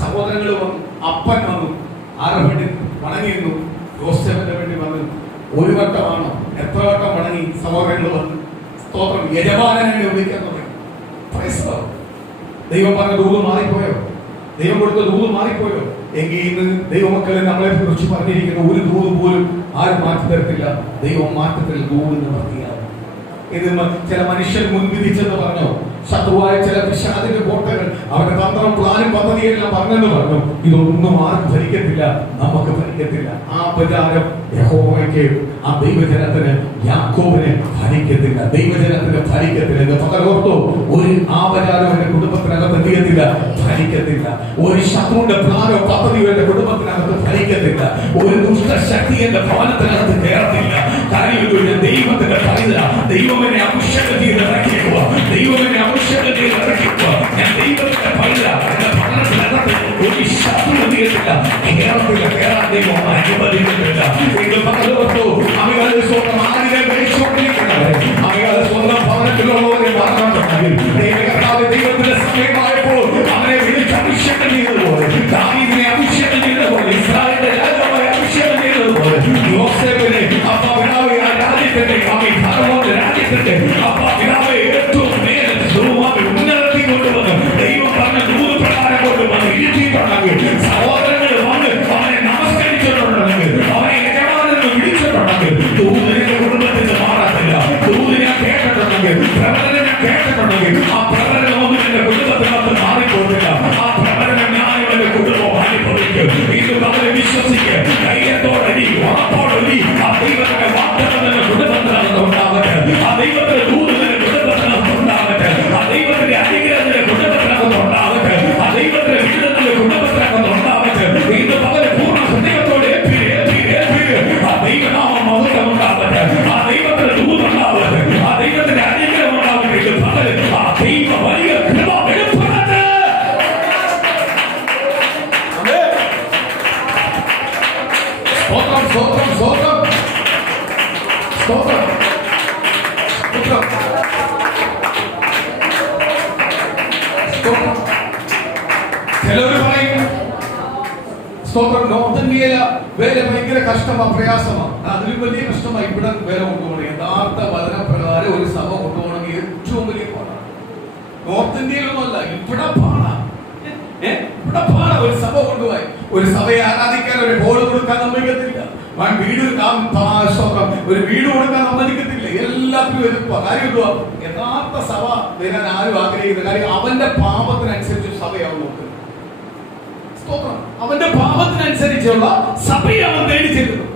സഹോദരങ്ങൾ വന്നു, അപ്പൻ വന്നു, ആരെ വേണ്ടി വണങ്ങിയിരുന്നു? യോസേഫിന്റെ വേണ്ടി വന്നു. ഒരു വട്ടമാണോ? എത്ര വട്ടം വണങ്ങി സഹോദരങ്ങൾ വന്നു? സ്തോത്രം. യജമാനനെ വിളിക്കാൻ തുടങ്ങി. ദൈവം പറഞ്ഞ ദൂത് മാറിപ്പോയോ? ദൈവം കൊടുത്ത ദൂത് മാറിപ്പോയോ? എങ്കിൽ ഇന്ന് ദൈവമക്കളെ നമ്മളെ കുറിച്ച് പറഞ്ഞിരിക്കുന്ന ഒരു ദൂത് പോലും ആരും മാറ്റി തരത്തില്ല. ദൈവം മാറ്റത്തിൽ ദൂത് നിവർത്തിയാകും. ഇത് ചില മനുഷ്യർ മുൻവിധിച്ചെന്ന് പറഞ്ഞോ? ശത്രുവായ ചില പിശാചിന്റെ കോട്ടകൾ, അവരുടെ തന്ത്രം, പ്ലാനും പദ്ധതിയെല്ലാം പറഞ്ഞെന്ന് പറഞ്ഞു. ഇതൊന്നും ആർക്കും ഭരിക്കത്തില്ല, നമുക്ക് ഭരിക്കത്തില്ല. ആ പ്രചാരം യഹോവയ്ക്ക്, ആ ദൈവജനത്തിന്, യാക്കോബിനെ ഭരിക്കത്തില്ല, ദൈവജനത്തിന് ഭരിക്കത്തില്ല. പകർത്തോ ഒരു ആപചാരം എന്റെ കുടുംബത്തിനകത്ത് എന്ത് ഭരിക്കത്തില്ല. ഒരു ശത്രുവിന്റെ പ്ലാനോ പദ്ധതിയോ എന്റെ കുടുംബത്തിനകത്ത് ഭരിക്കത്തില്ല. ഒരു ദുഷ്ടശക്തി എന്റെ ഭവനത്തിനകത്ത് കയറത്തില്ല. കാര്യം ദൈവത്തിന്റെ പൈതല. ദൈവം എന്നെ അഭിഷേകത്തിൽ ഇറക്കിക്കുക, ദൈവം എന്നെ അഭിഷേകത്തിൽ ഇറക്കിക്കുക. ഞാൻ ദൈവത്തിന്റെ പൈതല. എന്റെ ഭവനത്തിനകത്ത് ഒരു ശത്രു എന്തിയില്ല, കയറത്തില്ല, കയറാൻ ദൈവം അനുവദിക്കുന്നില്ല. നിങ്ങൾ പകർത്തോ അവരുടെ സ്വന്തം ആദ്യം മേടിച്ചുകൊണ്ടിരിക്കുന്നത്, അവരുടെ സ്വന്തം ഭവനത്തിലുള്ളവരെ മാറാനുണ്ടെങ്കിൽ ദൈവത്തിന്റെ സമയമായപ്പോൾ അവനെ വിളിച്ച് അഭിഷേകം ചെയ്തതുപോലെ, ദാവീദിനെ അഭിഷേകം ചെയ്തതുപോലെ, ഇസ്രായേലിന്റെ രാജാവായി അഭിഷേകം ചെയ്തതുപോലെ, യോസേഫിനെ അപ്പാ പിതാവേ ആ രാജ്യത്തിന്റെ ഫറവോന്റെ രാജ്യത്തിന്റെ അപ്പാ പിതാവേ ഏറ്റവും മേലെ ഉന്നതത്തിൽ കൊണ്ടുവന്ന് ദൈവം പറഞ്ഞ ദൂത് പ്രകാരം കൊണ്ടുവന്ന് ഇരുത്തിയിട്ടുണ്ടെങ്കിൽ, സഹോദരങ്ങൾ വന്ന് അവനെ നമസ്കരിച്ചിട്ടുണ്ടെങ്കിൽ, അവനെ യജമാനെന്ന് വിളിച്ചിട്ടുണ്ടെങ്കിൽ, ദൂതിന്റെ കുടുംബത്തിന് മാറത്തില്ല. ദൂതിനെ കേട്ടിട്ടുണ്ടെങ്കിൽ, പ്രവചനം കേട്ടിട്ടുണ്ടെങ്കിൽ, ആ പ്രവചനമൊന്നും എന്റെ കുടുംബത്തിനകത്ത് മാറിപ്പോയില്ല. ആ പ്രവചനം ഞാൻ എന്റെ കുടുംബം അനുഭവിക്കും. ഇത് അവരെ വിശ്വസിക്കുക, ധൈര്യത്തോടെ ഉറപ്പോടെ ആ ദൈവത്തിന്റെ വാഗ്ദത്തം എന്റെ കുടുംബത്തിനകത്ത് ഉണ്ടാകട്ടെ, ആ ദൈവത്തിന്റെ ദൂത് എന്റെ കുടുംബത്തിനകത്ത് ഉണ്ടാകട്ടെ, ആ ദൈവത്തിന്റെ അനുഗ്രഹത്തിന്റെ കുടുംബത്തിനകത്ത് ഉണ്ടാകട്ടെ, ആ ദൈവത്തിന്റെ വിടുതലിന്റെ കുടുംബത്തിനകത്ത് ഉണ്ടാകട്ടെ. ഇത് പകരം പൂർണ്ണ ഹൃദയത്തോടെ ആ ദൈവനാമം മഹത്വം ഉണ്ടാകട്ടെ, ആ ദൈവത്തിന്റെ ദൂത് ഉണ്ടാകട്ടെ, ആ ദൈവത്തിന്റെ അനുഗ്രഹം ഉണ്ടാകട്ടെ. ഇത് പകരം ആ ദൈവ വലിയ കൃപ വെളിപ്പെടട്ടെ. സ്തോത്രം, സ്തോത്രം, സ്തോത്രം, സ്തോത്രം, സ്തോത്രം. ചിലർ പറയും സ്തോത്രം, നോർത്ത് ഇന്ത്യയില വേല ഭയങ്കര കഷ്ടമാണ്, പ്രയാസമാണ്. അതിലും വലിയ കഷ്ടമാണ് ഇവിടെ വേല കൊണ്ടുപോകണം. യഥാർത്ഥ വചനപ്രകാരം ഒരു സഭ കൊണ്ടുപോകണമെങ്കിൽ ഏറ്റവും വലിയ പാടാണ്. നോർത്ത് ഇന്ത്യയിലൊന്നുമല്ല, ഇവിടെ പാടാണ്. ഇവിടെ പാടാ ഒരു സഭ കൊണ്ടുപോയി. ഒരു സഭയെ ആരാധിക്കാൻ ഒരു ബോർഡ് കൊടുക്കാൻ സമ്മതിക്കത്തില്ല, ഒരു വീട് കൊടുക്കാൻ സമ്മതിക്കത്തില്ല. എല്ലാത്തിനും എതിർപ്പാ. കാര്യം എന്തുവാ? യഥാർത്ഥ സഭ വരാൻ ആരും ആഗ്രഹിക്കുന്ന കാര്യം അവന്റെ പാപത്തിനനുസരിച്ച് സഭയാവും നോക്കുന്നത്. അവന്റെ പാപത്തിനനുസരിച്ചുള്ള സഭയെ അവൻ തേടി ചെല്ലുന്നു.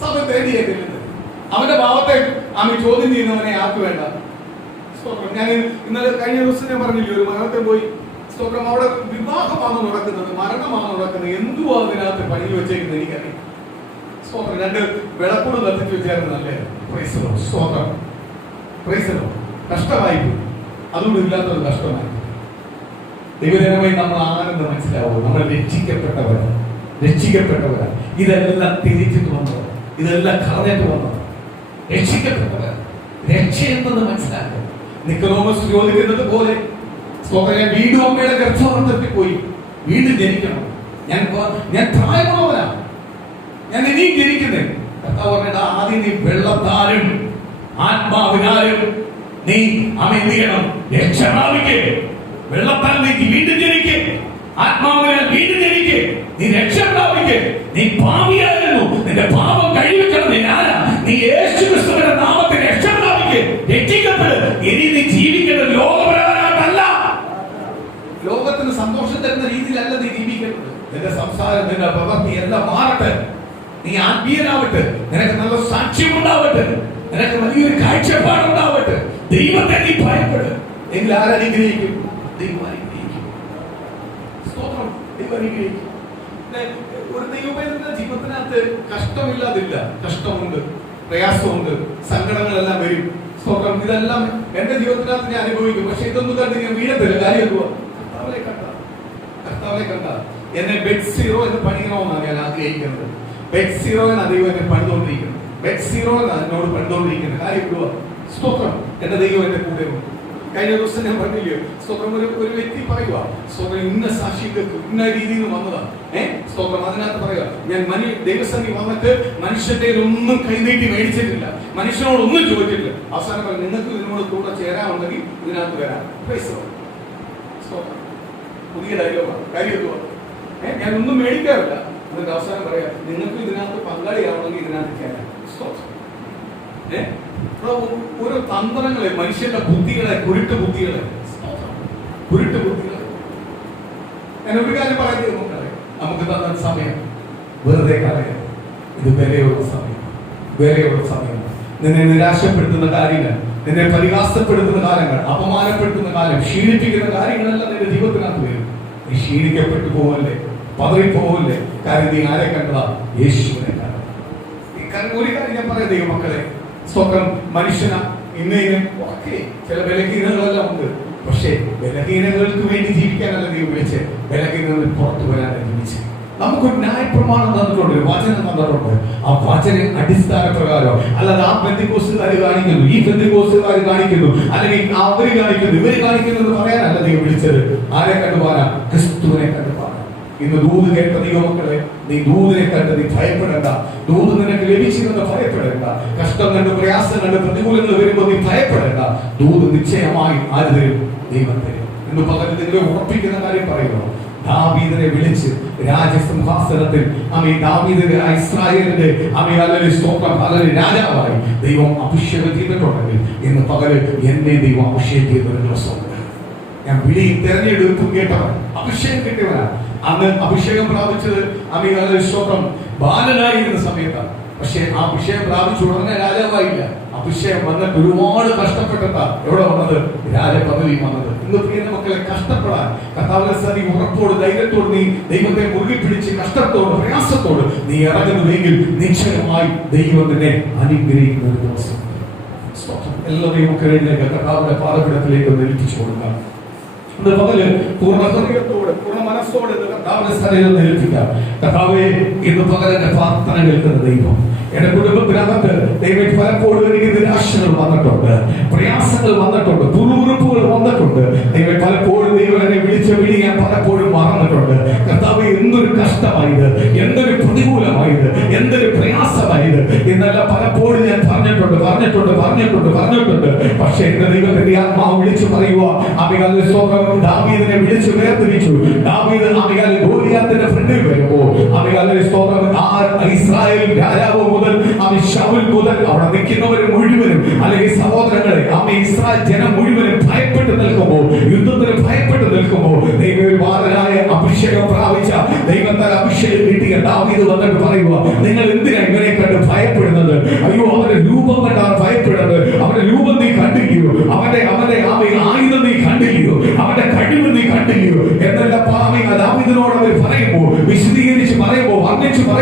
സഭ തേടിയേ ചെല്ലുന്നത്. അവന്റെ പാപത്തെ അവൻ ചോദ്യം ചെയ്യുന്നവനെ ആർക്ക് വേണ്ട. ഞാൻ ഇന്നലെ കഴിഞ്ഞ ദിവസം ഞാൻ പറഞ്ഞില്ലേ, ഒരു മരണത്തെ പോയി സ്തോത്രം. അവിടെ വിവാഹമാണ് നടക്കുന്നത്, മരണമാണ് നടക്കുന്നത്, എന്തുവാ അതിനകത്ത് പണി വെച്ചേക്കുന്നത് എനിക്കറിയാം. സ്തോത്രം. 2 വിളക്കൂട് കത്തിച്ച് വെച്ചായിരുന്നു നല്ലേ. സ്തോത്രം. കഷ്ടമായി പോയി. അതുകൊണ്ട് ഇല്ലാത്തൊരു കഷ്ടമായി. ദൈവജനമായി നമ്മൾ ആരെന്ന് മനസ്സിലാവും. നമ്മൾ രക്ഷിക്കപ്പെട്ടവരാണ്. ഇതെല്ലാം തിരിച്ചിട്ട് വന്നത്, ഇതെല്ലാം കളഞ്ഞിട്ട് വന്നത് രക്ഷിക്കപ്പെട്ടവർ. രക്ഷയെന്നത് മനസ്സിലാക്കുക. നിക്കോദോമസ് ചോദിക്കുന്നത് പോലെ ഞാൻ വീണ്ടും അമ്മയുടെ ഗർഭപാത്രത്തിൽ പോയി വീണ്ടും ജനിക്കണം. ഞാൻ പ്രായമുള്ളവനാണ്, ഞാൻ ഇനിയും ജനിക്കുന്നേ. കർത്താവ് പറഞ്ഞിട്ട് ആദ്യം നീ വെള്ളത്താലും ആത്മാവിനാലും നീ എന്ത് ചെയ്യണം? രക്ഷ പ്രാപിക്കേ. വെള്ളത്താൽ നീ വീണ്ടും ജനിക്കേ, ആത്മാവിനാൽ വീണ്ടും ജനിക്കേ, നീ രക്ഷ പ്രാപിക്കേ. നീ പാപിയായിരുന്നു, നിന്റെ പാപം കഴിവിക്കണം. നീ ആരാ? നീ യേശുക്രിസ്തുവിന്റെ നാമത്തിൽ രക്ഷ പ്രാപിക്കേ, രക്ഷിക്കപ്പെട്. ഇനി നീ ജീവിക്കേണ്ടത് ലോകപ്രകാരമല്ല, ലോകത്തിന് സന്തോഷം തരുന്ന രീതിയിലല്ല നീ ജീവിക്കേണ്ടത്. നിന്റെ സംസാരം, നിന്റെ പ്രവൃത്തി എല്ലാം മാറട്ടെ. നീ ആത്മീയനാവട്ടെ, നിനക്ക് നല്ല സാക്ഷ്യം ഉണ്ടാവട്ടെ, നിനക്ക് വലിയൊരു കാഴ്ചപ്പാടുണ്ടാവട്ടെ. ദൈവത്തെ നീ ഭയപ്പെടും. എങ്കിൽ ആരനുഗ്രഹിക്കും? ദൈവം അനുഗ്രഹിക്കും. സ്തോത്രം. ദൈവം അനുഗ്രഹിക്കും. ഒരു ദൈവത്തിന്റെ ജീവിതത്തിനകത്ത് കഷ്ടമില്ലാതില്ല. കഷ്ടമുണ്ട്, പ്രയാസമുണ്ട്, സങ്കടങ്ങളെല്ലാം വരും. സ്തോത്രം. ഇതെല്ലാം എന്റെ ജീവിതത്തിനകത്ത് ഞാൻ അനുഭവിക്കും. പക്ഷെ ഇതൊന്നും കണ്ട് ഞാൻ വീഴത്തില്ല. കാര്യം എന്തുവാ? കർത്താവിനെ കണ്ട എന്നെ ബെഡ് സീറോ എന്ന് പണിയണമെന്നാണ് ഞാൻ ആഗ്രഹിക്കുന്നത്. ബെഡ് സീറോ എന്ന് ദൈവം എന്നെ പണിതുകൊണ്ടിരിക്കുന്നത്. ബെഡ് സീറോ എന്നാണ് എന്നോട് പണിതുകൊണ്ടിരിക്കുന്നത്. കാര്യം എന്തുവാ? സ്തോത്രം. എന്റെ ദൈവം എന്റെ കൂടെ ഉണ്ട്. കഴിഞ്ഞ ദിവസം ഞാൻ പറഞ്ഞില്ലയോ? സ്തോത്രം. ഒരു വ്യക്തി പറയുക, സ്തോത്രം, ഇന്ന സാക്ഷികൾക്ക് ഇന്ന രീതിയിൽ വന്നതാണ്. സ്തോത്രം. അതിനകത്ത് പറയുക, ഞാൻ ദൈവസന്നിധി വന്നിട്ട് മനുഷ്യന്റെ ഒന്നും കൈനീട്ടി മേടിച്ചിട്ടില്ല, മനുഷ്യനോടൊന്നും ചോദിച്ചിട്ടില്ല. അവസാനം പറഞ്ഞു, നിങ്ങൾക്ക് ഇതിനോട് കൂടെ ചേരാനുണ്ടെങ്കിൽ ഇതിനകത്ത് വരാം. സ്തോത്രം. പുതിയ ഡയലോഗാണ്. കാര്യം എന്തുവാ? ഞാനൊന്നും മേടിക്കാറില്ല. എന്നിട്ട് അവസാനം പറയാം, നിങ്ങൾക്ക് ഇതിനകത്ത് പങ്കാളിയാവണമെങ്കിൽ ഇതിനകത്ത് ചേരാം. സ്തോത്രം. ഓരോ തന്ത്രങ്ങളെ, മനുഷ്യന്റെ ബുദ്ധികളെ, കുരുട്ട് ബുദ്ധികളെ. ഞാൻ ഒരു കാര്യം പറയുന്നത് നമുക്ക് തന്ന സമയം വെറുതെ കളയാം. ഇത് വിലയുള്ള സമയം. നിന്നെ നിരാശപ്പെടുത്തുന്ന കാര്യങ്ങൾ, നിന്നെ പരിഹാസപ്പെടുത്തുന്ന കാലങ്ങൾ, അപമാനപ്പെടുത്തുന്ന കാലം, ക്ഷീണിപ്പിക്കുന്ന കാര്യങ്ങളെല്ലാം നിന്റെ ജീവിതത്തിനകത്ത് വരും. നീ ക്ഷീണിക്കപ്പെട്ടു പോവല്ലേ, പതറിപ്പോവല്ലേ. കാര്യം നീ ആരെ കണ്ടതാ? യേശുവിനെ കണ്ടത്. ഒരു കാര്യം ഞാൻ പറയാം ദൈവമക്കളെ, സ്വന്തം മനുഷ്യന ഇന്നേനും ഒക്കെ ചില ബലഹീനങ്ങളെല്ലാം ഉണ്ട്. പക്ഷേ ബലഹീനങ്ങൾക്ക് വേണ്ടി ജീവിക്കാനല്ല നീ വിളിച്ച്, ബലഹീനങ്ങളിൽ പുറത്തു വരാനാണ് ജീവിച്ച്. നമുക്കൊരു ന്യായപ്രമാണം തന്നിട്ടുണ്ട്, ഒരു വചനം തന്നിട്ടുണ്ട്. ആ വചന അടിസ്ഥാന പ്രകാരം അല്ലാതെ ആ പെന്തിക്കോസ്തുകാർ കാണിക്കുന്നു, ഈ പെന്തിക്കോസ്തുകാർ കാണിക്കുന്നു, അല്ലെങ്കിൽ അവര് കാണിക്കുന്നു, ഇവര് കാണിക്കുന്നു എന്ന് പറയാനല്ല നീ വിളിച്ചത്. ആരെ കണ്ടുപോകാനാ? ക്രിസ്തുവിനെ കണ്ടുപോകാൻ. ഇന്ന് ദൂത് കേട്ട ദൈവമക്കളെ, നീ ദൂതിനെ കണ്ട് നീ ഭയപ്പെടേണ്ട. ദൂത് നിനക്ക് ലഭിച്ചിരുന്ന ഭയപ്പെടേണ്ട. കഷ്ടം കണ്ട്, പ്രയാസം കണ്ട്, പ്രതികൂലങ്ങൾ വരുമ്പോൾ നീ ഭയപ്പെടേണ്ട. ദൂത് നിശ്ചയമായി ആര് തരും? ദൈവം തരും. എന്ന് പകരം നിങ്ങളെ ഉറപ്പിക്കുന്ന കാര്യം പറയുന്നു. ദാവീദിനെ വിളിച്ച് രാജസിംഹാസനത്തിൽ ദാവീദിനെ ഇസ്രായേലിന്റെ സ്തോത്രം രാജാവായി ദൈവം അഭിഷേകം ചെയ്തിട്ടുണ്ടെങ്കിൽ ഇന്ന് പകല് എന്നെ ദൈവം അഭിഷേകം ചെയ്തൊരു ദിവസമുണ്ട്. ഞാൻ വിളിയും തെരഞ്ഞെടുപ്പും കേട്ടവൻ, അഭിഷേകം കിട്ടിയവനാണ്. അന്ന് അഭിഷേകം പ്രാപിച്ചത് സ്തോത്രം ബാലനായിരുന്ന സമയത്താണ്. പക്ഷെ ആ അഭിഷേകം പ്രാപിച്ചു ഉടനെ രാജാവായില്ല. അഭിഷേകം വന്നിട്ട് ഒരുപാട് കഷ്ടപ്പെട്ടാ എവിടെ വന്നത്? രാജപദവി വന്നത്. ഇന്ന് പ്രിയ മക്കളെ, കഷ്ടപ്പെടാൻ കർത്താവിന്റെ സന്നിധി ഉറപ്പോട്, ധൈര്യത്തോട് നീ ദൈവത്തെ മുറുകി പിടിച്ച് കഷ്ടത്തോട്, പ്രയാസത്തോട് നീ ഇറങ്ങുന്നുവെങ്കിൽ നിശ്ചയമായി ദൈവം നിന്നെ അനുഗ്രഹിക്കുന്ന ഒരു ദിവസം. എല്ലാ ദൈവമക്കളെയും കർത്താവിന്റെ പാദപീഠത്തിലേക്ക് ഒന്ന് ഏൽപ്പിച്ചു കൊടുക്കാം. പകല് പൂർണ്ണ ഹൃദയത്തോടെ, പൂർണ്ണ മനസ്സോടെ കർത്താവിന്റെ സന്നിധിയിൽ ഏൽപ്പിക്കാം. കർത്താവേ, ഇന്ന് പകലിന്റെ പ്രാർത്ഥന കേൾക്കുന്ന ദൈവം, എന്റെ കുടുംബത്തിനകത്ത് ദൈവം പലപ്പോഴും എനിക്ക് നിരാശകൾ വന്നിട്ടുണ്ട്, പ്രയാസങ്ങൾ വന്നിട്ടുണ്ട്, പുറുപുറുപ്പുകൾ വന്നിട്ടുണ്ട്. ദൈവം പലപ്പോഴും ദൈവം എന്നെ വിളിച്ച വിളി ഞാൻ പലപ്പോഴും മറന്നിട്ടുണ്ട്. കർത്താവ്, എന്തൊരു കഷ്ടമായത്, എന്തൊരു പ്രതികൂലമായത്, എന്തൊരു പ്രയാസമായത് എന്നെല്ലാം പലപ്പോഴും ഞാൻ പറഞ്ഞിട്ടുണ്ട്. പക്ഷെ എന്റെ ദൈവത്തിന്റെ ആത്മാവ് വിളിച്ചു പറയുക, ദാവീദിനെ വിളിച്ചു വേർതിരിച്ചു. ദാവീദ് ഗോലിയാത്തിന്റെ ഫ്രണ്ടിൽ വരുമ്പോ ഇസ്രായേൽ രാജാവ് മുതൽ ശൗൽ മുതൽ അവിടെ നിൽക്കുന്നവർ മുഴുവനും, അല്ലെങ്കിൽ സഹോദരങ്ങളെ, ഇസ്രായേൽ ജനം മുഴുവനും ഭയപ്പെട്ട് നിൽക്കുമ്പോ, യുദ്ധത്തിന് ഭയപ്പെട്ട് നിൽക്കുമ്പോ ദൈവവാദനായ അഭിഷേകം പ്രാപിച്ച, ദൈവത്താൽ അഭിഷേകം കിട്ടിയ ദാവീദ് വന്നിട്ട് പറയുക, നിങ്ങൾ എന്തിനാ ഇവനെ കണ്ട് ഭയപ്പെടുന്നത്? അയ്യോ, അവന്റെ രൂപം കണ്ടാണ് ഭയപ്പെടുന്നത്. അവന്റെ രൂപം നീ കണ്ടില്ലയോ? അവന്റെ ആയുധം നീ കണ്ടില്ലയോ? അവന്റെ കഴിവ് നീ കണ്ടില്ലയോ?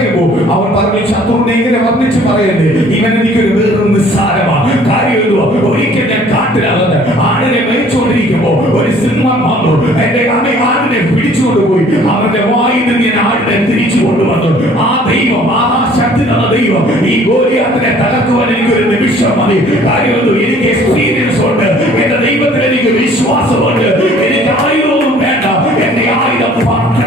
പറയുമ്പോൾ അവൻ പറഞ്ഞു, ശത്രുവിനെ ഇങ്ങനെ വർണ്ണിച്ച് പറയുന്നത്, ഇവൻ എനിക്കൊരു വേറൊരു നിസ്സാരമാണ്. കാര്യം എന്തുവാ? ഒരിക്കൽ ഞാൻ കാട്ടിലകന്ന് ആടിനെ മേയിച്ചുകൊണ്ടിരിക്കുമ്പോ ഒരു സിംഹം വന്നു, എന്റെ ആടിനെ പിടിച്ചുകൊണ്ടുപോയി അവന്റെ വായിൽ നിന്ന് ഞാൻ ആടിനെ തിരിച്ചു കൊണ്ടുവന്നു. ആ ദൈവം, ആ ശക്തി തന്ന ദൈവം ഈ ഗോലിയാത്തിനെ തകർക്കുവാൻ എനിക്കൊരു നിമിഷം മതി. കാര്യം എന്തു? എനിക്ക് എക്സ്പീരിയൻസ് ഉണ്ട്, എന്റെ ദൈവത്തിൽ എനിക്ക് വിശ്വാസമുണ്ട്. എനിക്ക് ആയുധവും വേണ്ട, എന്റെ ആയുധം പ്രാർത്ഥന.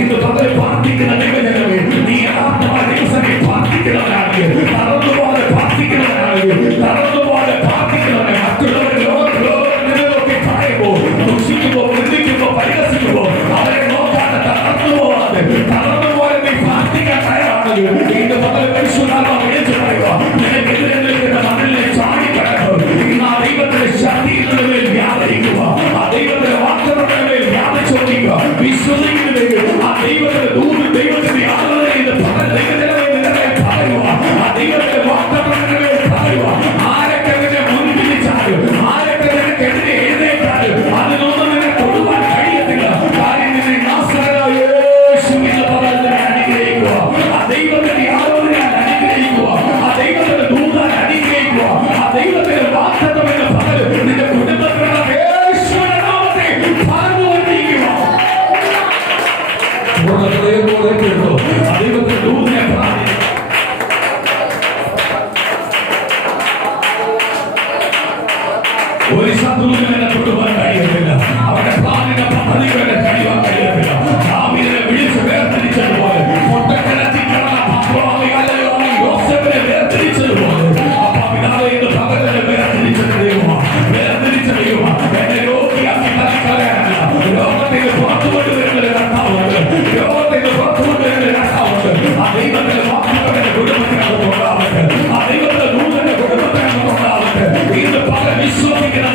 ഇന്ന് പകൽ പ്രാർത്ഥിക്കുന്ന ദൈവജനമേ, നീ യഥാർത്ഥമായ ദിവസമേ പ്രാർത്ഥിക്കുന്നവരാണെങ്കിൽ, തളർന്നുപോലെ പ്രാർത്ഥിക്കുന്നവരാണെങ്കിൽ, തളർന്നുപോലെ പ്രാർത്ഥിക്കുന്നവരെ മറ്റുള്ളവരുടെ ലോകത്തിലൊക്കെ പറയുമ്പോൾ, ദുഷിക്കുമ്പോൾ, വൃന്ദിക്കുമ്പോൾ, പരിഹസിക്കുമ്പോൾ അവരെ നോക്കാതെ തളർന്നുപോലെ നീ പ്രാർത്ഥിക്കാൻ തയ്യാറാണെങ്കിൽ, ഇന്ന് പകൽ പരിശുദ്ധാത്മാവ് വിളിച്ചു പറയുക, നിനക്കെതിരെ നിൽക്കുന്ന മണ്ണിലെ ചാടിക്കടക്കും. ഇന്ന് ആ ദൈവത്തിന്റെ ശക്തിയുടെ മേൽ വ്യാപരിക്കുക, ആ ദൈവത്തിന്റെ വാർത്തകളുടെ മേൽ വ്യാപിച്ചോടിക്കുക. വിശ്വസിക്കുന്നുവെങ്കിൽ ആ ദൈവത്തിന്റെ ദൂത്, ദൈവത്തിന്റെ ആളുകളെ പകൽ ദൈവജനമേ നിന്നെ പറയുക, ആ ദൈവത്തിന്റെ വാർത്തകളുടെ മേൽ പറയുക. ആരൊക്കെ നിന്നെ മുൻപിടിച്ചാലും, ആരൊക്കെ നിനക്കെതിരെ എഴുന്നേറ്റാലും അതിനൊന്നും നിന്നെ തൊടുവാൻ കഴിയത്തില്ല. കാര്യം നിന്നെ നാസറേനായ യേശുവിന്റെ പകൽ നിന്നെ അനുഗ്രഹിക്കുക, ആ ദൈവത്തിന്റെ ആലോചന അനുഗ്രഹിക്കുക, ആ ദൈവത്തിന്റെ ദൂതൻ അനുഗ്രഹിക്കുക, ആ ദൈവത്തിന്റെ വാഗ്ദത്തം എന്ന പകൽ നിന്റെ കുടുംബത്തിലുള്ള യേശുവിന്റെ നാമത്തെ പറഞ്ഞുകൊണ്ടിരിക്കുക. ആ ദൈവത്തിന്റെ ദൂതനെ പ്രാർത്ഥിക്കുക. ഒരു ശത്രുവിനെ എന്നെ തൊടുവാൻ കഴിയത്തില്ല, അവരുടെ പ്ലാനിന്റെ പദ്ധതികളെ കഴിയാൻ കഴിയത്തില്ല. ദാവീദിനെ വിളിച്ച് വേർതിരിച്ചതുപോലെ, പൊട്ടക്കിണറ്റിൽ കിടന്ന യോസേഫിനെ വേർതിരിച്ചതുപോലെ, പിതാവേ ഇന്ന് പകലിനെ വേർതിരിച്ച ദൈവമാണ്, വേർതിരിച്ച ദൈവമാണ്. എന്നെ രോഗിയാക്കി തലക്കളയാനല്ല, ലോകത്തിൽ പുറത്തു കൊണ്ടുവരുന്ന കർത്താവുണ്ട്, ലോകത്തിൽ പുറത്തു കൊണ്ടുവരുന്ന കർത്താവുണ്ട്. ആ ദൈവത്തിന്റെ വാക്കുകളുടെ കുടുംബത്തിനകത്ത് ഉണ്ടാവട്ടെ, ആ ദൈവത്തിന്റെ ദൂതന്റെ കുടുംബത്തിനകത്ത് ഉണ്ടാവട്ടെ. ഇന്ന് പല വിശ്വസിക്കുന്ന